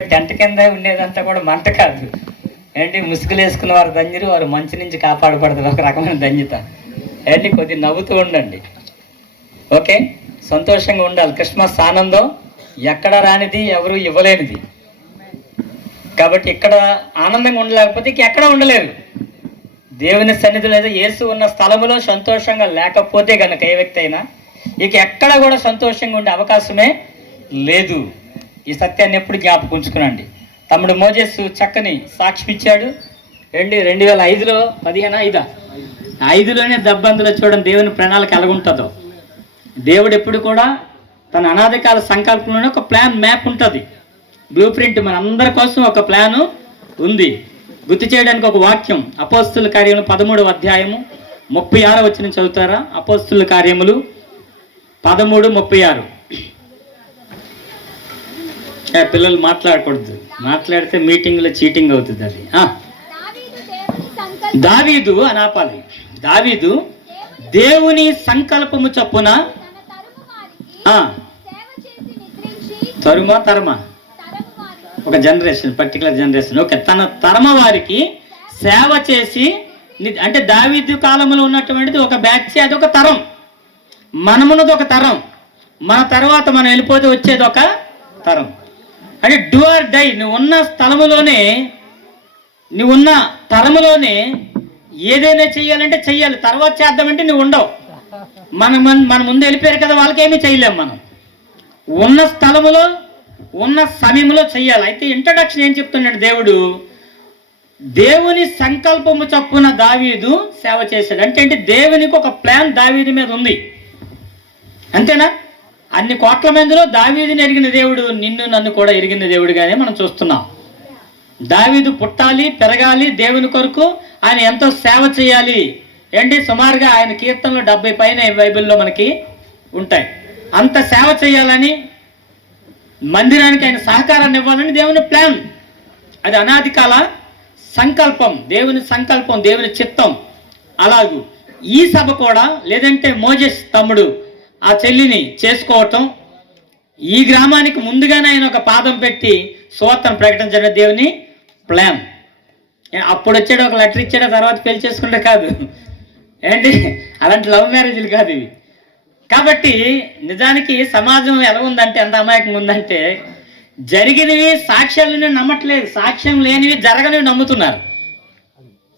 Tent కింద ఉండేదంతా కూడా మంట కాదు ఏంటి, ముసుగులు వేసుకున్న వారు ధన్యులు, వారు మంచి నుంచి కాపాడబడతారు. ఒక రకమైన ధన్యత ఏంటి. కొద్దిగా నవ్వుతూ ఉండండి, ఓకే, సంతోషంగా ఉండాలి. క్రిస్మస్ ఆనందం ఎక్కడ రానిది, ఎవరు ఇవ్వలేనిది. కాబట్టి ఇక్కడ ఆనందంగా ఉండలేకపోతే ఇక ఎక్కడ ఉండలేరు. దేవుని సన్నిధిలో లేదా యేసు ఉన్న స్థలములో సంతోషంగా లేకపోతే కనుక ఏ వ్యక్తి అయినా ఇక ఎక్కడ కూడా సంతోషంగా ఉండే అవకాశమే లేదు. ఈ సత్యాన్ని ఎప్పుడు జ్ఞాపకం ఉంచుకునండి. తమ్ముడు మోజెస్ చక్కని సాక్ష్యం ఇచ్చాడు. 2005లో 5లోనే దబ్బందులో చూడండి దేవుని ప్రణాళిక ఎలాగుంటుందో. దేవుడు ఎప్పుడు కూడా తన అనాదికాల సంకల్పంలోనే ఒక ప్లాన్ మ్యాప్ ఉంటుంది, బ్లూ ప్రింట్. మన అందరి కోసం ఒక ప్లాను ఉంది. గుర్తు చేయడానికి ఒక వాక్యం, అపోస్తుల కార్యములు 13వ అధ్యాయము 36 వచనం చదువుతారా? అపోస్తుల కార్యములు 13:36. పిల్లలు మాట్లాడకూడదు, మాట్లాడితే మీటింగ్లో చీటింగ్ అవుతుంది. అది దావీదు అని ఆపాలి. దావీదు దేవుని సంకల్పము చొప్పున తరమ ఒక జనరేషన్, పర్టికులర్ జనరేషన్, ఓకే, తన తరమ వారికి సేవ చేసి, అంటే దావీదు కాలంలో ఉన్నటువంటిది ఒక బ్యాచ్, అది ఒక తరం. మనమున్నది ఒక తరం, మన తర్వాత మనం వెళ్ళిపోతే వచ్చేది ఒక తరం. అంటే డూ ఆర్ డై. నువ్వు ఉన్న స్థలములోనే, నువ్వున్న తరములోనే ఏదైనా చెయ్యాలంటే చెయ్యాలి. తర్వాత చేద్దామంటే నువ్వు ఉండవు. మన ముందు వెళ్ళిపోయారు కదా, వాళ్ళకేమీ చేయలేము. మనం ఉన్న స్థలములో ఉన్న సమయంలో చెయ్యాలి. అయితే ఇంట్రడక్షన్ ఏం చెప్తున్నాడు దేవుడు? దేవుని సంకల్పము చొప్పున దావీదు సేవ చేశాడు. అంటే ఏంటి? దేవునికి ఒక ప్లాన్ దావీదు మీద ఉంది, అంతేనా? అన్ని కోట్ల మందిలో దావీదుని ఎరిగిన దేవుడు నిన్ను నన్ను కూడా ఎరిగిన దేవుడిగానే మనం చూస్తున్నాం. దావీదు పుట్టాలి, పెరగాలి, దేవుని కొరకు ఆయన ఎంతో సేవ చేయాలి. ఏంటి, సుమారుగా ఆయన కీర్తనలు 70 పైన బైబిల్లో మనకి ఉంటాయి. అంత సేవ చేయాలని, మందిరానికి ఆయన సహకారాన్ని ఇవ్వాలని దేవుని ప్లాన్. అది అనాది కాల సంకల్పం, దేవుని సంకల్పం, దేవుని చిత్తం. అలాగూ ఈ సభ కూడా, లేదంటే మోజెస్ తమ్ముడు ఆ చెల్లిని చేసుకోవటం, ఈ గ్రామానికి ముందుగానే ఆయన ఒక పాదం పెట్టి సువార్తను ప్రకటించడం దేవుని ప్లాన్. అప్పుడు వచ్చాడు, ఒక లెటర్ ఇచ్చాడు, తర్వాత పెళ్లి చేసుకుంటే కాదు. ఏంటి, అలాంటి లవ్ మ్యారేజ్లు కాదు ఇవి. కాబట్టి నిజానికి సమాజం ఎలా ఉందంటే, ఎంత అమాయకంగా ఉందంటే, జరిగినవి సాక్ష్యాలను నమ్మట్లేదు, సాక్ష్యం లేనివి జరగనివి నమ్ముతున్నారు.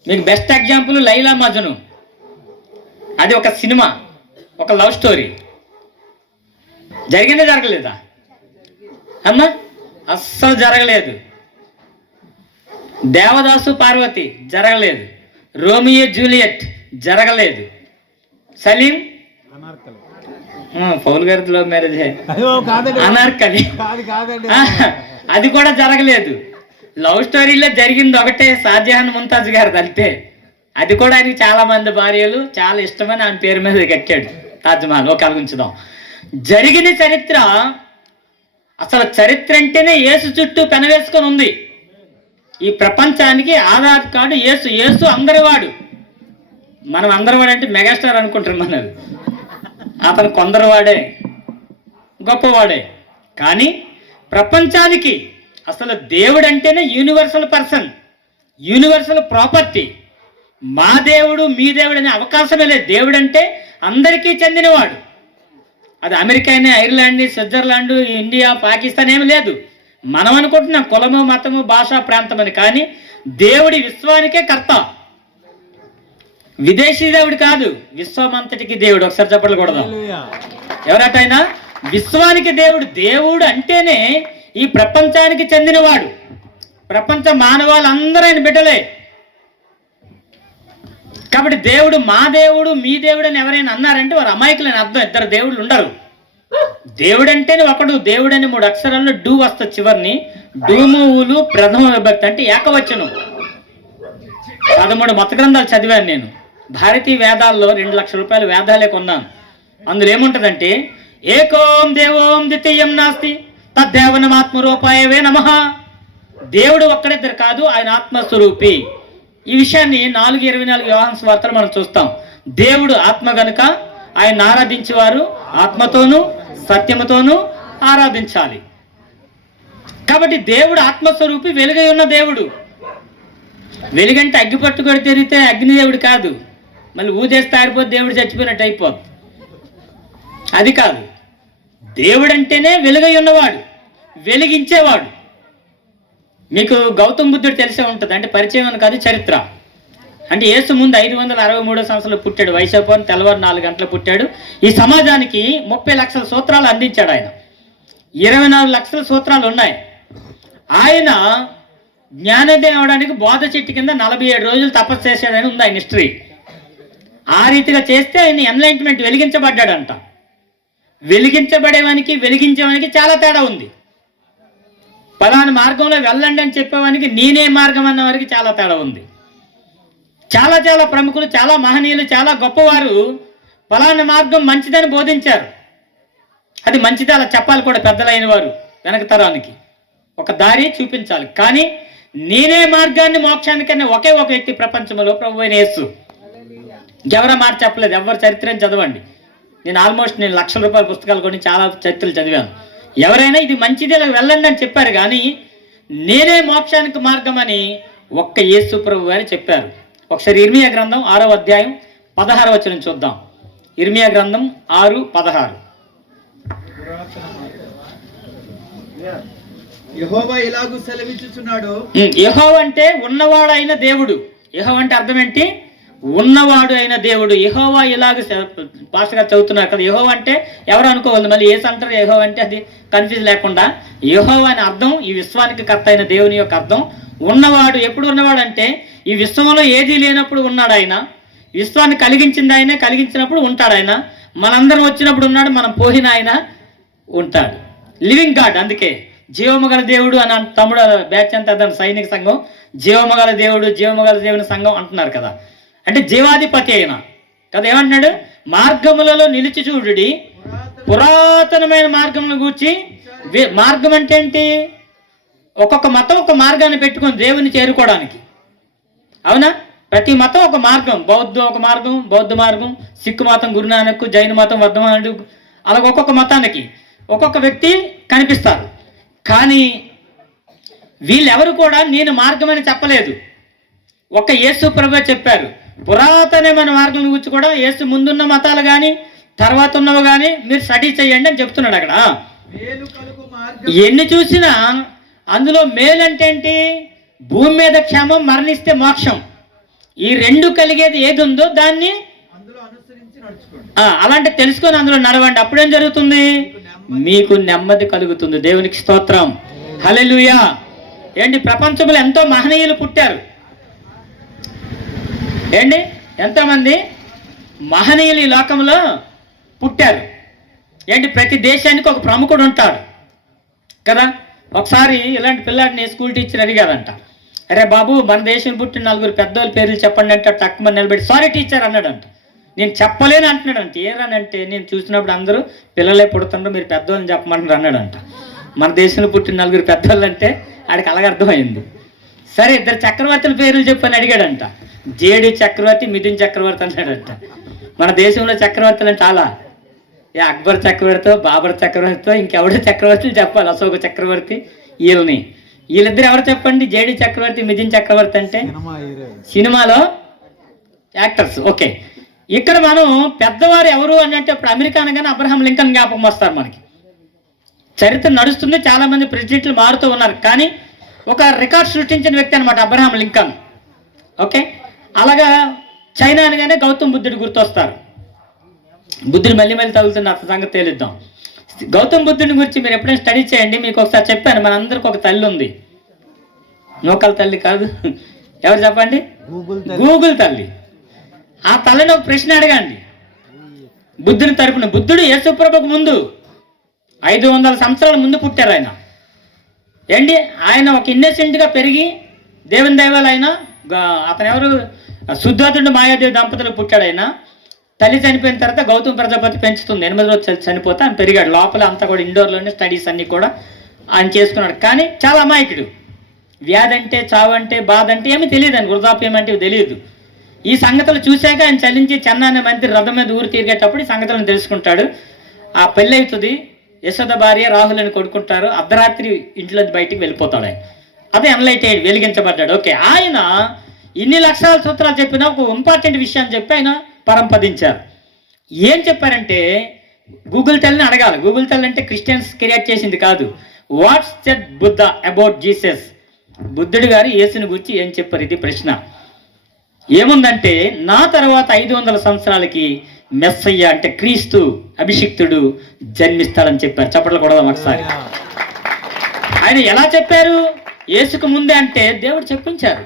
మీకు బెస్ట్ ఎగ్జాంపుల్ లైలా మజ్ను. అది ఒక సినిమా, ఒక లవ్ స్టోరీ. జరిగిందే జరగలేదా అమ్మా? అస్సలు జరగలేదు. దేవదాసు పార్వతి జరగలేదు. రోమియో జూలియట్ జరగలేదు. సలీం పౌల్ గారి లవ్ మ్యారేజ్, అనార్కలి, అది కూడా జరగలేదు. లవ్ స్టోరీలో జరిగింది ఒకటే, షాజహాన్ ముంతాజ్ గారు అంతే. అది కూడా ఆయనకి చాలా మంది భార్యలు, చాలా ఇష్టమని ఆయన పేరు మీద కట్టాడు తాజ్మహల్. ఒక ఉంచుదాం. జరిగిన చరిత్ర, అసలు చరిత్ర అంటేనే యేసు చుట్టూ పెనవేసుకొని ఉంది. ఈ ప్రపంచానికి ఆధార్ కార్డు యేసు. యేసు అందరివాడు. మనం అందరివాడు అంటే మెగాస్టార్ అనుకుంటున్నాం. అతను కొందరివాడే, గొప్పవాడే. కానీ ప్రపంచానికి అసలు దేవుడు అంటేనే యూనివర్సల్ పర్సన్, యూనివర్సల్ ప్రాపర్టీ. మా దేవుడు మీ దేవుడు అనే అవకాశమే లేదు. దేవుడు అంటే అందరికీ చెందినవాడు. అది అమెరికానే, ఐర్లాండ్, స్విట్జర్లాండ్, ఇండియా, పాకిస్తాన్ ఏమి లేదు. మనం అనుకుంటున్నాం కులము, మతము, భాష, ప్రాంతం అని. కానీ దేవుడి విశ్వానికే కర్త, విదేశీ దేవుడు కాదు, విశ్వమంతటికి దేవుడు. ఒకసారి చెప్పలు కూడదాం. ఎవరటైనా విశ్వానికి దేవుడు. దేవుడు అంటేనే ఈ ప్రపంచానికి చెందినవాడు. ప్రపంచ మానవాళ్ళందరూ ఆయన బిడ్డలే. కాబట్టి దేవుడు మా దేవుడు మీ దేవుడు అని ఎవరైనా అన్నారంటే వారు అమాయకులని అర్థం. ఇద్దరు దేవుళ్ళు ఉండరు. దేవుడు అంటేనే ఒకడు. దేవుడు అని 3 అక్షరాల్లో డూ వస్తుంది చివరిని. డూములు ప్రథమ విభక్తి, అంటే ఏకవచనం. 13 మత గ్రంథాలు చదివాను నేను. భారతీయ వేదాల్లో 2 లక్షల రూపాయల వేదాలే కొన్నాను. అందులో ఏముంటుందంటే, ఏకోం దేవోం ద్వితీయం నాస్తి తద్దేవనమాత్మరూపాయవే నమః. దేవుడు ఒక్కడిద్దరు కాదు, ఆయన ఆత్మస్వరూపి. ఈ విషయాన్ని 4:24 యోహాను సువార్తలో మనం చూస్తాం. దేవుడు ఆత్మ గనుక ఆయన ఆరాధించేవారు ఆత్మతోనూ సత్యముతోనూ ఆరాధించాలి. కాబట్టి దేవుడు ఆత్మస్వరూపి, వెలుగై ఉన్న దేవుడు. వెలుగంటే అగ్గి పట్టుకొని తిరిగితే అగ్నిదేవుడు కాదు, మళ్ళీ ఊదేస్తే ఆరిపోతే దేవుడు చచ్చిపోయినట్టు అయిపోద్ది. అది కాదు. దేవుడు అంటేనే వెలుగై ఉన్నవాడు, వెలిగించేవాడు. మీకు గౌతమ్ బుద్ధుడు తెలిసే ఉంటుంది, అంటే పరిచయం అని కాదు, చరిత్ర. అంటే యేసు ముందు 563 సంవత్సరాలు పుట్టాడు. వైశాఖం తెల్లవారు 4 గంటలు పుట్టాడు. ఈ సమాజానికి 30 లక్షల సూత్రాలు అందించాడు ఆయన. 24 లక్షల సూత్రాలు ఉన్నాయి. ఆయన జ్ఞానోదయం అవడానికి బోధ చెట్టు కింద 47 రోజులు తపస్సు చేశాడని ఉంది ఆయన హిస్టరీ. ఆ రీతిగా చేస్తే ఆయన ఎన్లైట్మెంట్ వెలిగించబడ్డాడంట. వెలిగించబడేవానికి వెలిగించేవానికి చాలా తేడా ఉంది. పలానా మార్గంలో వెళ్ళండి అని చెప్పేవానికి నేనే మార్గం అన్న వారికి చాలా తేడా ఉంది. చాలా చాలా ప్రముఖులు, చాలా మహనీయులు, చాలా గొప్పవారు పలానా మార్గం మంచిదని బోధించారు. అది మంచిది, అలా చెప్పాలి కూడా పెద్దలైన వారు. వెనక తరానికి ఒక దారి చూపించాలి. కానీ నేనే మార్గాన్ని మోక్షానికన్నా ఒకే ఒక వ్యక్తి ప్రపంచంలో, ప్రభువైన యేసు. ఎవరో మాట చెప్పలేదు. ఎవరు చరిత్రని చదవండి. నేను ఆల్మోస్ట్ లక్షల రూపాయల పుస్తకాలు కొని చాలా చరిత్రలు చదివాను. ఎవరైనా ఇది మంచిది, ఇలా వెళ్ళండి అని చెప్పారు. కానీ నేనే మోక్షానికి మార్గం అని ఒక్క యేసు ప్రభు అని చెప్పారు. ఒకసారి ఇర్మియా గ్రంథం 6వ అధ్యాయం 16వ వచనం చూద్దాం. ఇర్మియా గ్రంథం 6:16. యెహోవా ఇలాగు సెలవిచ్చుచున్నాడు. యెహోవా అంటే ఉన్నవాడు అయిన దేవుడు. యెహోవా అంటే అర్థం ఏంటి? ఉన్నవాడు అయిన దేవుడు. యెహోవా ఇలాగ పాస్టర్ గారు చదువుతున్నారు కదా. యెహోవా అంటే ఎవరు అనుకోవాలి, మళ్ళీ ఏసు అంటారు యెహోవా అంటే, అది కన్ఫ్యూజ్ లేకుండా. యెహోవా అని అర్థం ఈ విశ్వానికి కర్త అయిన దేవుని యొక్క అర్థం. ఉన్నవాడు. ఎప్పుడు ఉన్నవాడు అంటే ఈ విశ్వంలో ఏదీ లేనప్పుడు ఉన్నాడు ఆయన. విశ్వాన్ని కలిగించింది ఆయన, కలిగించినప్పుడు ఉంటాడు ఆయన. మనందరం వచ్చినప్పుడు ఉన్నాడు, మనం పోయిన ఆయన ఉంటాడు. Living God. అందుకే జీవమగల దేవుడు అని తమ్ముడు బ్యాచ్ అంతా దాని సైనిక సంఘం జీవమగల దేవుడు, జీవమగల దేవుని సంఘం అంటున్నారు కదా. అంటే జీవాధిపతి అయిన కదా. ఏమంటున్నాడు? మార్గములలో నిలిచి చూడుడి, పురాతనమైన మార్గమును గూర్చి. మార్గం అంటే ఏంటి? ఒక్కొక్క మతం ఒక మార్గాన్ని పెట్టుకొని దేవుని చేరుకోవడానికి. అవునా? ప్రతి మతం ఒక మార్గం. బౌద్ధం ఒక మార్గం, బౌద్ధ మార్గం. సిక్కు మతం గురునానక్, జైన మతం వర్ధమానుడు. అలాగ ఒక్కొక్క మతానికి ఒక్కొక్క వ్యక్తి కనిపిస్తారు. కానీ వీళ్ళెవరు కూడా నేను మార్గం అని చెప్పలేదు. ఒక్క యేసు ప్రభు చెప్పారు. పురాతనమైన మార్గం గురించి కూడా యేసు ముందున్న మతాలు కానీ తర్వాత ఉన్నవి కానీ మీరు స్టడీ చేయండి అని చెప్తున్నాడు అక్కడ. ఎన్ని చూసినా అందులో మేలు అంటే ఏంటి? భూమి మీద క్షేమం, మరణిస్తే మోక్షం. ఈ రెండు కలిగేది ఏది ఉందో దాన్ని అలాంటి తెలుసుకొని అందులో నడవండి. అప్పుడేం జరుగుతుంది? మీకు నెమ్మది కలుగుతుంది. దేవునికి స్తోత్రం, హల్లెలూయా. ఏంటి, ప్రపంచంలో ఎంతో మహనీయులు పుట్టారు. ఏంటి, ఎంతోమంది మహనీయులు ఈ లోకంలో పుట్టారు. ఏంటి, ప్రతి దేశానికి ఒక ప్రముఖుడు ఉంటాడు కదా. ఒకసారి ఇలాంటి పిల్లాడిని స్కూల్ టీచర్ అడిగారంట, అరే బాబు మన దేశం పుట్టిన 4 పెద్దోళ్ళ పేర్లు చెప్పండి అంటే తక్కువ నిలబెట్టి సారీ టీచర్ అన్నాడంట. నేను చెప్పలేను అంటున్నాడంట. ఏరానంటే నేను చూసినప్పుడు అందరూ పిల్లలే పుడుతున్నారు, మీరు పెద్దోళ్ళని చెప్పమంటారు అన్నాడంట. మన దేశంలో పుట్టిన 4 పెద్దోళ్ళు అంటే ఆడికి అలాగ అర్థమైంది. సరే 2 చక్రవర్తుల పేర్లు చెప్పని అడిగాడంట. జేడి చక్రవర్తి, మిథున్ చక్రవర్తి అన్నాడంట. మన దేశంలో చక్రవర్తులు అంటే చాలా, అక్బర్ చక్రవర్తితో, బాబర్ చక్రవర్తితో, ఇంకెవడో చక్రవర్తులు చెప్పాలి. అశోక చక్రవర్తి, వీళ్ళిద్దరు ఎవరు చెప్పండి? జేడి చక్రవర్తి, మిథున్ చక్రవర్తి అంటే సినిమాలో యాక్టర్స్. ఓకే, ఇక్కడ మనం పెద్దవారు ఎవరు అని అంటే ఇప్పుడు అమెరికా అనగానే అబ్రహాం లింకన్ జ్ఞాపకం వస్తారు మనకి. చరిత్ర నడుస్తుంది, చాలా మంది ప్రెసిడెంట్లు మారుతూ ఉన్నారు. కానీ ఒక రికార్డ్ సృష్టించిన వ్యక్తి అనమాట అబ్రహాం లింకన్. ఓకే, అలాగా చైనా అనగానే గౌతమ్ బుద్ధుడు గుర్తొస్తారు. బుద్ధుడు మళ్ళీ తగులుతున్న సంగతి తేలిద్దాం. గౌతమ్ బుద్ధుని గురించి మీరు ఎప్పుడైనా స్టడీ చేయండి. మీకు ఒకసారి చెప్పాను, మనందరికి ఒక తల్లి ఉంది. నూకల తల్లి కాదు, ఎవరు చెప్పండి? గూగుల్ తల్లి. ఆ తల్లిని ఒక ప్రశ్న అడగండి బుద్ధుని తరపున. బుద్ధుడు యేసుప్రభుకు ముందు 500 సంవత్సరాల ముందు పుట్టారు ఆయన. ఏంటి, ఆయన ఒక ఇన్నోసెంట్గా పెరిగి దేవుని దైవాలు ఆయన. అతను ఎవరు? శుద్ధోతుడు మాయాదేవి దంపతులు పుట్టాడు ఆయన. తల్లి చనిపోయిన తర్వాత గౌతమ ప్రజాపతి పెంచుతుంది. 8వ రోజు చనిపోతే ఆయన పెరిగాడు. లోపల అంతా కూడా ఇండోర్లోనే స్టడీస్ అన్నీ కూడా ఆయన చేసుకున్నాడు. కానీ చాలా అమాయకుడు. వ్యాధి అంటే, చావు అంటే, బాధ అంటే ఏమీ తెలియదు ఆయన. వృద్ధాప్యం అంటే తెలియదు. ఈ సంగతులు చూశాక ఆయన చలించి చెన్న అనే మంత్రి రథం మీద ఊరు తిరిగేటప్పుడు ఈ సంగతులను తెలుసుకుంటాడు. ఆ పెళ్ళి అవుతుంది. యశోద భార్య రాహుల్ అని కొడుకుంటారు. అర్ధరాత్రి ఇంట్లో బయటికి వెళ్ళిపోతాడు ఆయన. అదే ఎన్లైట్ అయ్యి వెలిగించబడ్డాడు. ఓకే, ఆయన ఇన్ని లక్షల సూత్రాలు చెప్పినా ఒక ఇంపార్టెంట్ విషయాన్ని చెప్పి ఆయన పరంపదించారు. ఏం చెప్పారంటే గూగుల్ తల్లిని అడగాలి. గూగుల్ తల్లి అంటే క్రిస్టియన్స్ క్రియేట్ చేసింది కాదు. What's said Buddha about Jesus? బుద్ధుడు గారు యేసుని గురించి ఏం చెప్పారు? ఇది ప్రశ్న. ఏముందంటే నా తర్వాత 500 సంవత్సరాలకి మెస్సయ్య అంటే క్రీస్తు అభిషిక్తుడు జన్మిస్తాడని చెప్పారు. చప్పట్లు కొడదాం ఒకసారి. ఆయన ఎలా చెప్పారు? యేసుకు ముందే అంటే దేవుడు చెప్పించారు.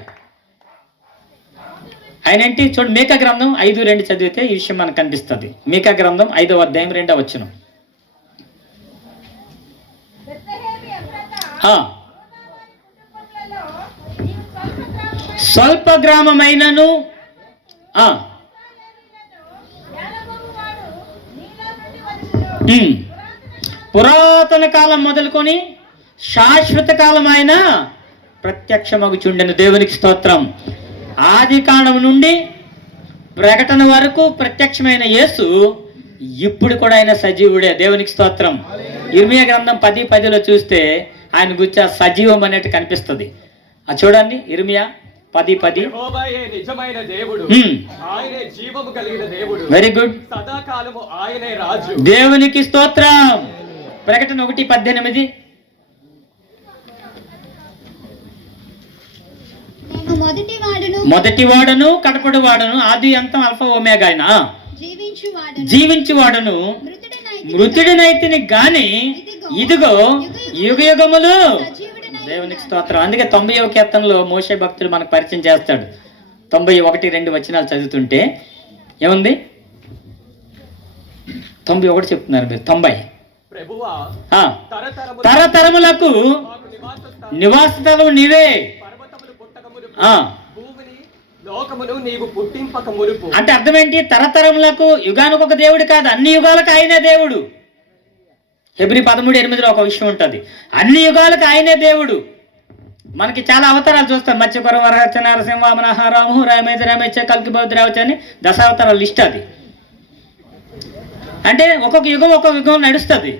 ఆయన ఏంటి చూడండి, మీకా గ్రంథం 5:2 చదివితే ఈ విషయం మనకు కనిపిస్తుంది. మీకా గ్రంథం 5వ అధ్యాయం 2వ వచనం. స్వల్ప గ్రామమైనను పురాతన కాలం మొదలుకొని శాశ్వత కాలమైన ప్రత్యక్షమగుచుండెను. దేవునికి స్తోత్రం. ఆది కాండం నుండి ప్రకటన వరకు ప్రత్యక్షమైన యేసు ఇప్పుడు కూడా ఆయన సజీవుడే. దేవునికి స్తోత్రం. ఇర్మియా గ్రంథం 10:10లో చూస్తే ఆయన గురించి సజీవం అనేది కనిపిస్తుంది. అది చూడండి, ఇర్మియా 10:10. నిజమైన దేవుడు, ఆయనే జీవము కలిగిన దేవుడు. Very good. సదాకాలము ఆయనే రాజు. దేవునికి స్తోత్రం. ప్రకటన 1:18. మొదటి వాడను కడపడు వాడను, ఆది అంతం అల్ఫా ఒమేగా ఆయన, జీవించు వాడను, మృతుడినైతిని గాని ఇదిగో యుగ యుగములు. దేవునికి స్తోత్రం. అందుకే 90వ కీర్తనలో మోషే భక్తులు మనకు పరిచయం చేస్తాడు. 91-2 వచనాలు చదువుతుంటే ఏముంది? 91 చెప్తున్నారు మీరు. 90 తరతరములకు నివాస స్థలం నీవే. అంటే అర్థం ఏంటి? తరతరములకు, యుగానికి ఒక దేవుడు కాదు, అన్ని యుగాలకు ఆయనే దేవుడు. హెబ్రీ 13:8లో ఒక విషయం ఉంటుంది, అన్ని యుగాలకు ఆయనే దేవుడు. మనకి చాలా అవతారాలు చూస్తాం. మత్స్యకూర, వరహ, నరసింహ, వామన, రాము, రామేజ, రామేచ్చ, కల్కి, బౌద్ధ, రావచ్చ అని దశావతారాల లిస్ట్ అది. అంటే ఒక్కొక్క యుగం ఒక్కొక్క యుగం నడుస్తుంది.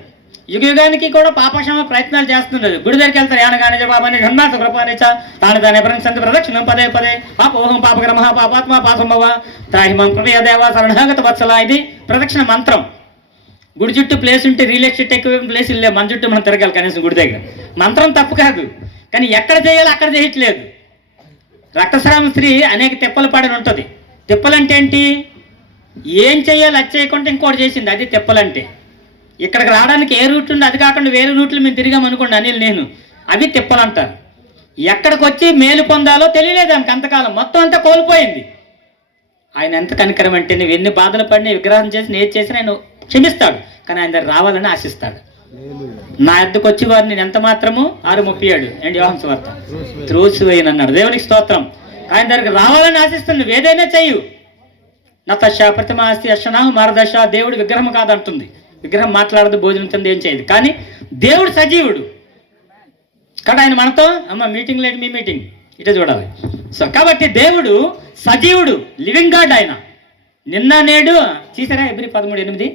యుగ యుగానికి కూడా పాపక్షమ ప్రయత్నాలు చేస్తున్నారు. గుడి దగ్గరికి వెళ్తారు. యానగానే పాపని జన్మాస కృపానిచ తాను తానే ప్రసంత ప్రదక్షిణం పదే పదే పాపోహం పాపగ్రమ పాపాత్మ పాపంభవ త్రాహిమం కృపయ దేవ శరణాగత వత్సల. ఇది ప్రదక్షిణ మంత్రం. గుడి చుట్టూ ప్లేస్ ఉంటే రియల్ ఎస్టేట్ ఎక్కువ ప్లేస్ ఇల్లే, మన చుట్టూ మనం తిరగాలి కనీసం గుడి దగ్గర. మంత్రం తప్పు కాదు, కానీ ఎక్కడ చేయాలి అక్కడ చేయట్లేదు. రక్తస్రావం స్త్రీ అనేక తిప్పలు పడని ఉంటుంది. తిప్పలంటే ఏంటి? ఏం చేయాలి అది చేయకుండా ఇంకోటి చేసింది, అది తిప్పలంటే. ఇక్కడికి రావడానికి ఏ రూట్ ఉంది, అది కాకుండా వేరే రూట్లు మేము తిరిగామనుకోండి, అనిల్ నేను, అవి తిప్పలంటారు. ఎక్కడికి వచ్చి మేలు పొందాలో తెలియలేదు ఆమెకు అంతకాలం. మొత్తం అంతా కోల్పోయింది. ఆయన ఎంత కనికరం అంటే, నువ్వు ఎన్ని బాధలు పడిన విగ్రహం చేసి నేను చేసిన ఆయన క్షమిస్తాడు, కానీ ఆయన దగ్గర రావాలని ఆశిస్తాడు. నా ఎద్దుకు వచ్చి వారు నేను ఎంత మాత్రము 6:37 అండ్ యోహాను సువార్త త్రోసివేయను అన్నాడు. దేవునికి స్తోత్రం. ఆయన దగ్గరికి రావాలని ఆశిస్తుంది. నువ్వు ఏదైనా చెయ్యు. నతశ ప్రతిమ ఆస్తి అర్శనాహు మారదశ. దేవుడు విగ్రహం కాదంటుంది. విగ్రహం మాట్లాడదు, భోజనం తింది, ఏం చేయదు. కానీ దేవుడు సజీవుడు కదా. ఆయన మనతో అమ్మ మీటింగ్ లేట్, మీ మీటింగ్ ఇటే చూడాలి. సో కాబట్టి దేవుడు సజీవుడు, లివింగ్ గాడ్. ఆయన నిన్న నేడు చూసారా? హెబ్రీ 13:8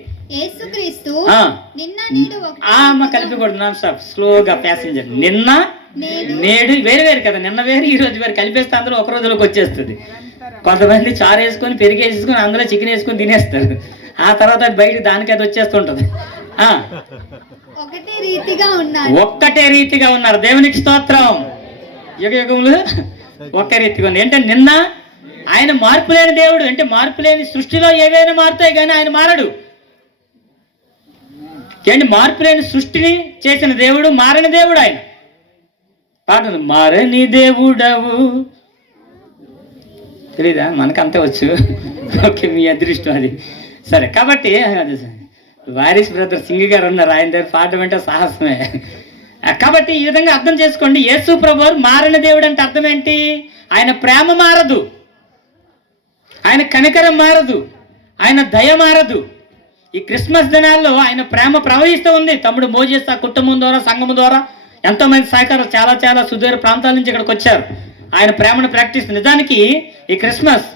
అమ్మ కలిపకూడదు. నాన్ స్టాప్, స్లోగా ప్యాసింజర్. నిన్న నేడు వేరు వేరు కదా. నిన్న వేరు, ఈ రోజు వేరు. కలిపేస్తే అందులో ఒక రోజులోకి వచ్చేస్తుంది. కొంతమంది చారు వేసుకొని, పెరిగి వేసుకొని, అందులో చికెన్ వేసుకొని తినేస్తారు. ఆ తర్వాత బయట దానికి అది వచ్చేస్తుంటది. ఒక్కటే రీతిగా ఉన్నారు. దేవునికి స్తోత్రం. యుగ యుగములు ఒక్క రీతిగా ఉంది. ఏంటంటే నిన్న ఆయన మార్పు లేని దేవుడు. అంటే మార్పు లేని సృష్టిలో ఏవైనా మారుతాయి, కానీ ఆయన మారడు. ఏంటి? మార్పు లేని సృష్టిని చేసిన దేవుడు, మారని దేవుడు ఆయన. పాట మారని దేవుడవు. తెలీదా? మనకంతే వచ్చు. ఓకే, మీ అదృష్టం అది. సరే, కాబట్టి వారిస్ బ్రదర్ సింగ్ గారు ఉన్నారు, ఆయన దగ్గర పాట వెంట సాహసమే. కాబట్టి ఈ విధంగా అర్థం చేసుకోండి. యేసు ప్రభువు మారని దేవుడు అంటే అర్థం ఏంటి? ఆయన ప్రేమ మారదు, ఆయన కనికరం మారదు, ఆయన దయ మారదు. ఈ క్రిస్మస్ దినాల్లో ఆయన ప్రేమ ప్రవహిస్తూ ఉంది. తమ్ముడు మోజేస్ ఆ కుటుంబం ద్వారా, సంఘం ద్వారా ఎంతోమంది సహకారం చాలా చాలా సుదూర ప్రాంతాల నుంచి ఇక్కడికి వచ్చారు. ఆయన ప్రేమను ప్రాక్టీస్. నిజానికి ఈ క్రిస్మస్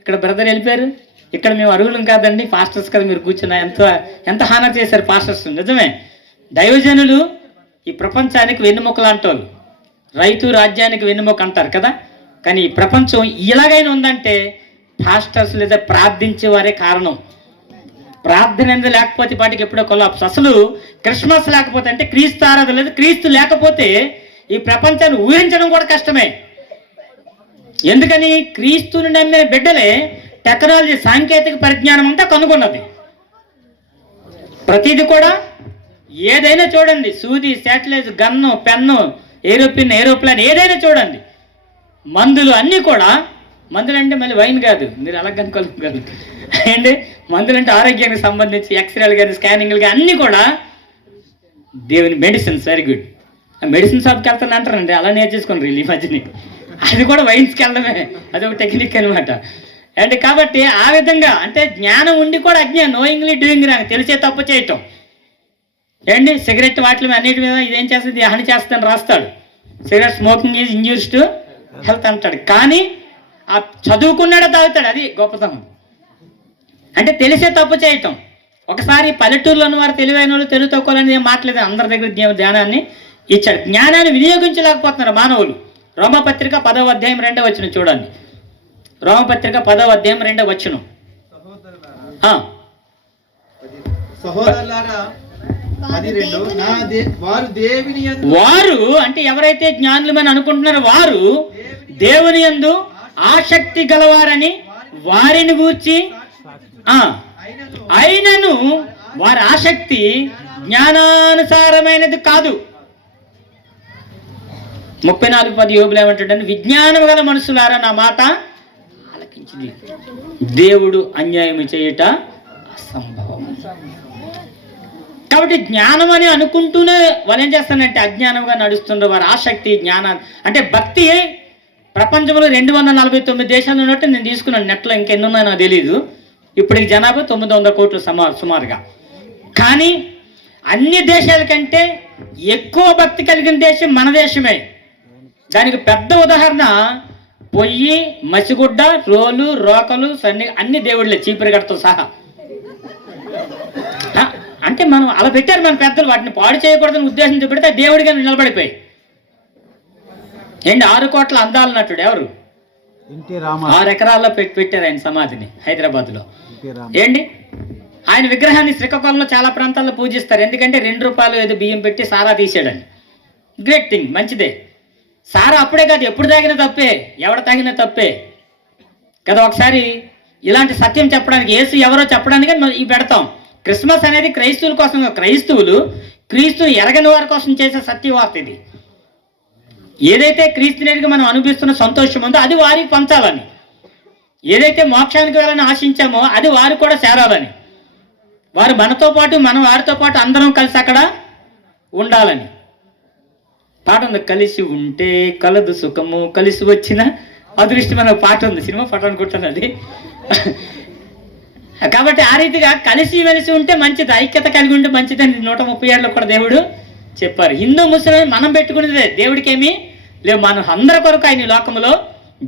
ఇక్కడ బ్రదర్ వెళ్ళిపోయారు. ఇక్కడ మేము అర్హులం కాదండి, పాస్టర్స్ కదా మీరు కూర్చున్నా. ఎంత హానా చేశారు పాస్టర్స్. నిజమే, దైవజనులు ఈ ప్రపంచానికి వెన్నెముక లాంటోళ్ళు. రైతు రాజ్యానికి వెన్నెముక అంటారు కదా. కానీ ఈ ప్రపంచం ఇలాగైనా ఉందంటే పాస్టర్స్ లేదా ప్రార్థించే వారే కారణం. ప్రార్థన అనేది లేకపోతే పాటికి ఎప్పుడో కొలాప్స్. అసలు క్రిస్మస్ లేకపోతే అంటే క్రీస్తు ఆరాధన లేదు, క్రీస్తు లేకపోతే ఈ ప్రపంచాన్ని ఊహించడం కూడా కష్టమే. ఎందుకని? క్రీస్తుని నమ్మిన బిడ్డలే టెక్నాలజీ సాంకేతిక పరిజ్ఞానం అంతా కనుగొన్నది. ప్రతిదీ కూడా ఏదైనా చూడండి, సూది, శాటిలైట్, గన్ను, పెన్ను, ఏరోప్లేన్ ఏదైనా చూడండి, మందులు అన్నీ కూడా. మందులు అంటే మళ్ళీ వైన్ కాదు, మీరు అలా కనుక్కోలేదు అండి. మందులు అంటే ఆరోగ్యానికి సంబంధించి ఎక్స్రేలు కానీ స్కానింగ్లు కానీ అన్నీ కూడా దేవుని మెడిసిన్స్. Very good. మెడిసిన్ షాప్కి వెళ్తాను అంటారండి, అలా నేర్చేసుకోండి ఈ మధ్యని. అది కూడా వైన్స్కి వెళ్ళడమే, అదొక టెక్నిక్ అనమాట అండి. కాబట్టి ఆ విధంగా అంటే జ్ఞానం ఉండి కూడా అజ్ఞానం, నోయింగ్లీ డూయింగ్ రాంగ్, తెలిసే తప్పు చేయటం ఏంటి. సిగరెట్ వాటి మీద అన్నిటి మీద ఇదేం చేస్తుంది, హాని చేస్తుందని రాస్తాడు. Cigarette smoking is injures to health అంటాడు. కానీ ఆ చదువుకున్నాడే తాగుతాడు, అది గొప్పతనం. అంటే తెలిసే తప్పు చేయటం. ఒకసారి పల్లెటూరులో ఉన్న వారు తెలివైన వాళ్ళు తెలుగు తక్కువని ఏం మాట్లాడలేదు, అందరి దగ్గర ధ్యానాన్ని ఇచ్చాడు. జ్ఞానాన్ని వినియోగించలేకపోతున్నారు మానవులు. రోమపత్రిక 10వ అధ్యాయం 2వ వచనం చూడండి. రోమపత్రిక 10వ అధ్యాయం 2వ వచనం. సహోదరులారా, వారు అంటే ఎవరైతే జ్ఞానులమని అనుకుంటున్నారో వారు దేవుని యందు ఆసక్తి గలవారని వారిని గూర్చి అయినను వారి ఆసక్తి జ్ఞానానుసారమైనది కాదు. 34:10 యోబులు ఏమంటాడంటే, విజ్ఞానం గల మనుషులారా నా మాట ఆలకించింది, దేవుడు అన్యాయం చేయుట అసంభవం. కాబట్టి జ్ఞానం అని అనుకుంటూనే వాళ్ళు ఏం చేస్తారంటే అజ్ఞానంగా నడుస్తుండ్రు. వారి ఆసక్తి జ్ఞానం అంటే భక్తి. ప్రపంచంలో 249 దేశాలు ఉన్నట్టు నేను తీసుకున్నాను నెట్లో, ఇంకెన్నున్నాయో నాకు తెలీదు. ఇప్పటికి జనాభా 900 కోట్లు సుమారుగా. కానీ అన్ని దేశాల కంటే ఎక్కువ భక్తి కలిగిన దేశం మన దేశమే. దానికి పెద్ద ఉదాహరణ పొయ్యి, మసిగుడ్డ, రోలు, రోకలు, అన్ని దేవుళ్ళే, చీపురుగడతో సహా. అంటే మనం అలా పెట్టారు మన పెద్దలు, వాటిని పాడు చేయకూడదని ఉద్దేశంతో పెడితే దేవుడిగా నిలబడిపోయి. ఏంటి 6 కోట్ల అందాలు నటుడు ఎవరు? 6 ఎకరాల్లో పెట్టారు ఆయన సమాధిని హైదరాబాద్లో. ఏంటి ఆయన విగ్రహాన్ని శ్రీకాకుళంలో చాలా ప్రాంతాల్లో పూజిస్తారు. ఎందుకంటే 2 రూపాయలు ఏదో బియ్యం పెట్టి సారా తీసాడని. గ్రేట్ థింగ్, మంచిదే. సారా అప్పుడే కాదు, ఎప్పుడు తాగినా తప్పే, ఎవడ తాగినా తప్పే కదా. ఒకసారి ఇలాంటి సత్యం చెప్పడానికి, యేసు ఎవరో చెప్పడానికి ఇవి పెడతాం. క్రిస్మస్ అనేది క్రైస్తవుల కోసం, క్రైస్తవులు క్రీస్తుని ఎరగని వారి కోసం చేసే సత్యవార్త ఇది. ఏదైతే క్రీస్తునిగా మనం అనుభవిస్తున్న సంతోషం ఉందో అది వారికి పంచాలని, ఏదైతే మోక్షానికి వెళ్ళని ఆశించామో అది వారు కూడా చేరాలని, వారు మనతో పాటు మనం వారితో పాటు అందరం కలిసి అక్కడ ఉండాలని. పాట ఉంది, కలిసి ఉంటే కలదు సుఖము కలిసి వచ్చిన అదృష్టమైన పాట ఉంది, సినిమా పాట అనుకుంటున్నది. కాబట్టి ఆ రీతిగా కలిసి వెలిసి ఉంటే మంచిది, ఐక్యత కలిగి ఉంటే మంచిదని 137లో కూడా దేవుడు చెప్పారు. హిందూ ముస్లిం మనం పెట్టుకునేదే, దేవుడికి ఏమీ లేవు. మనం అందరి కొరకు ఆయన లోకంలో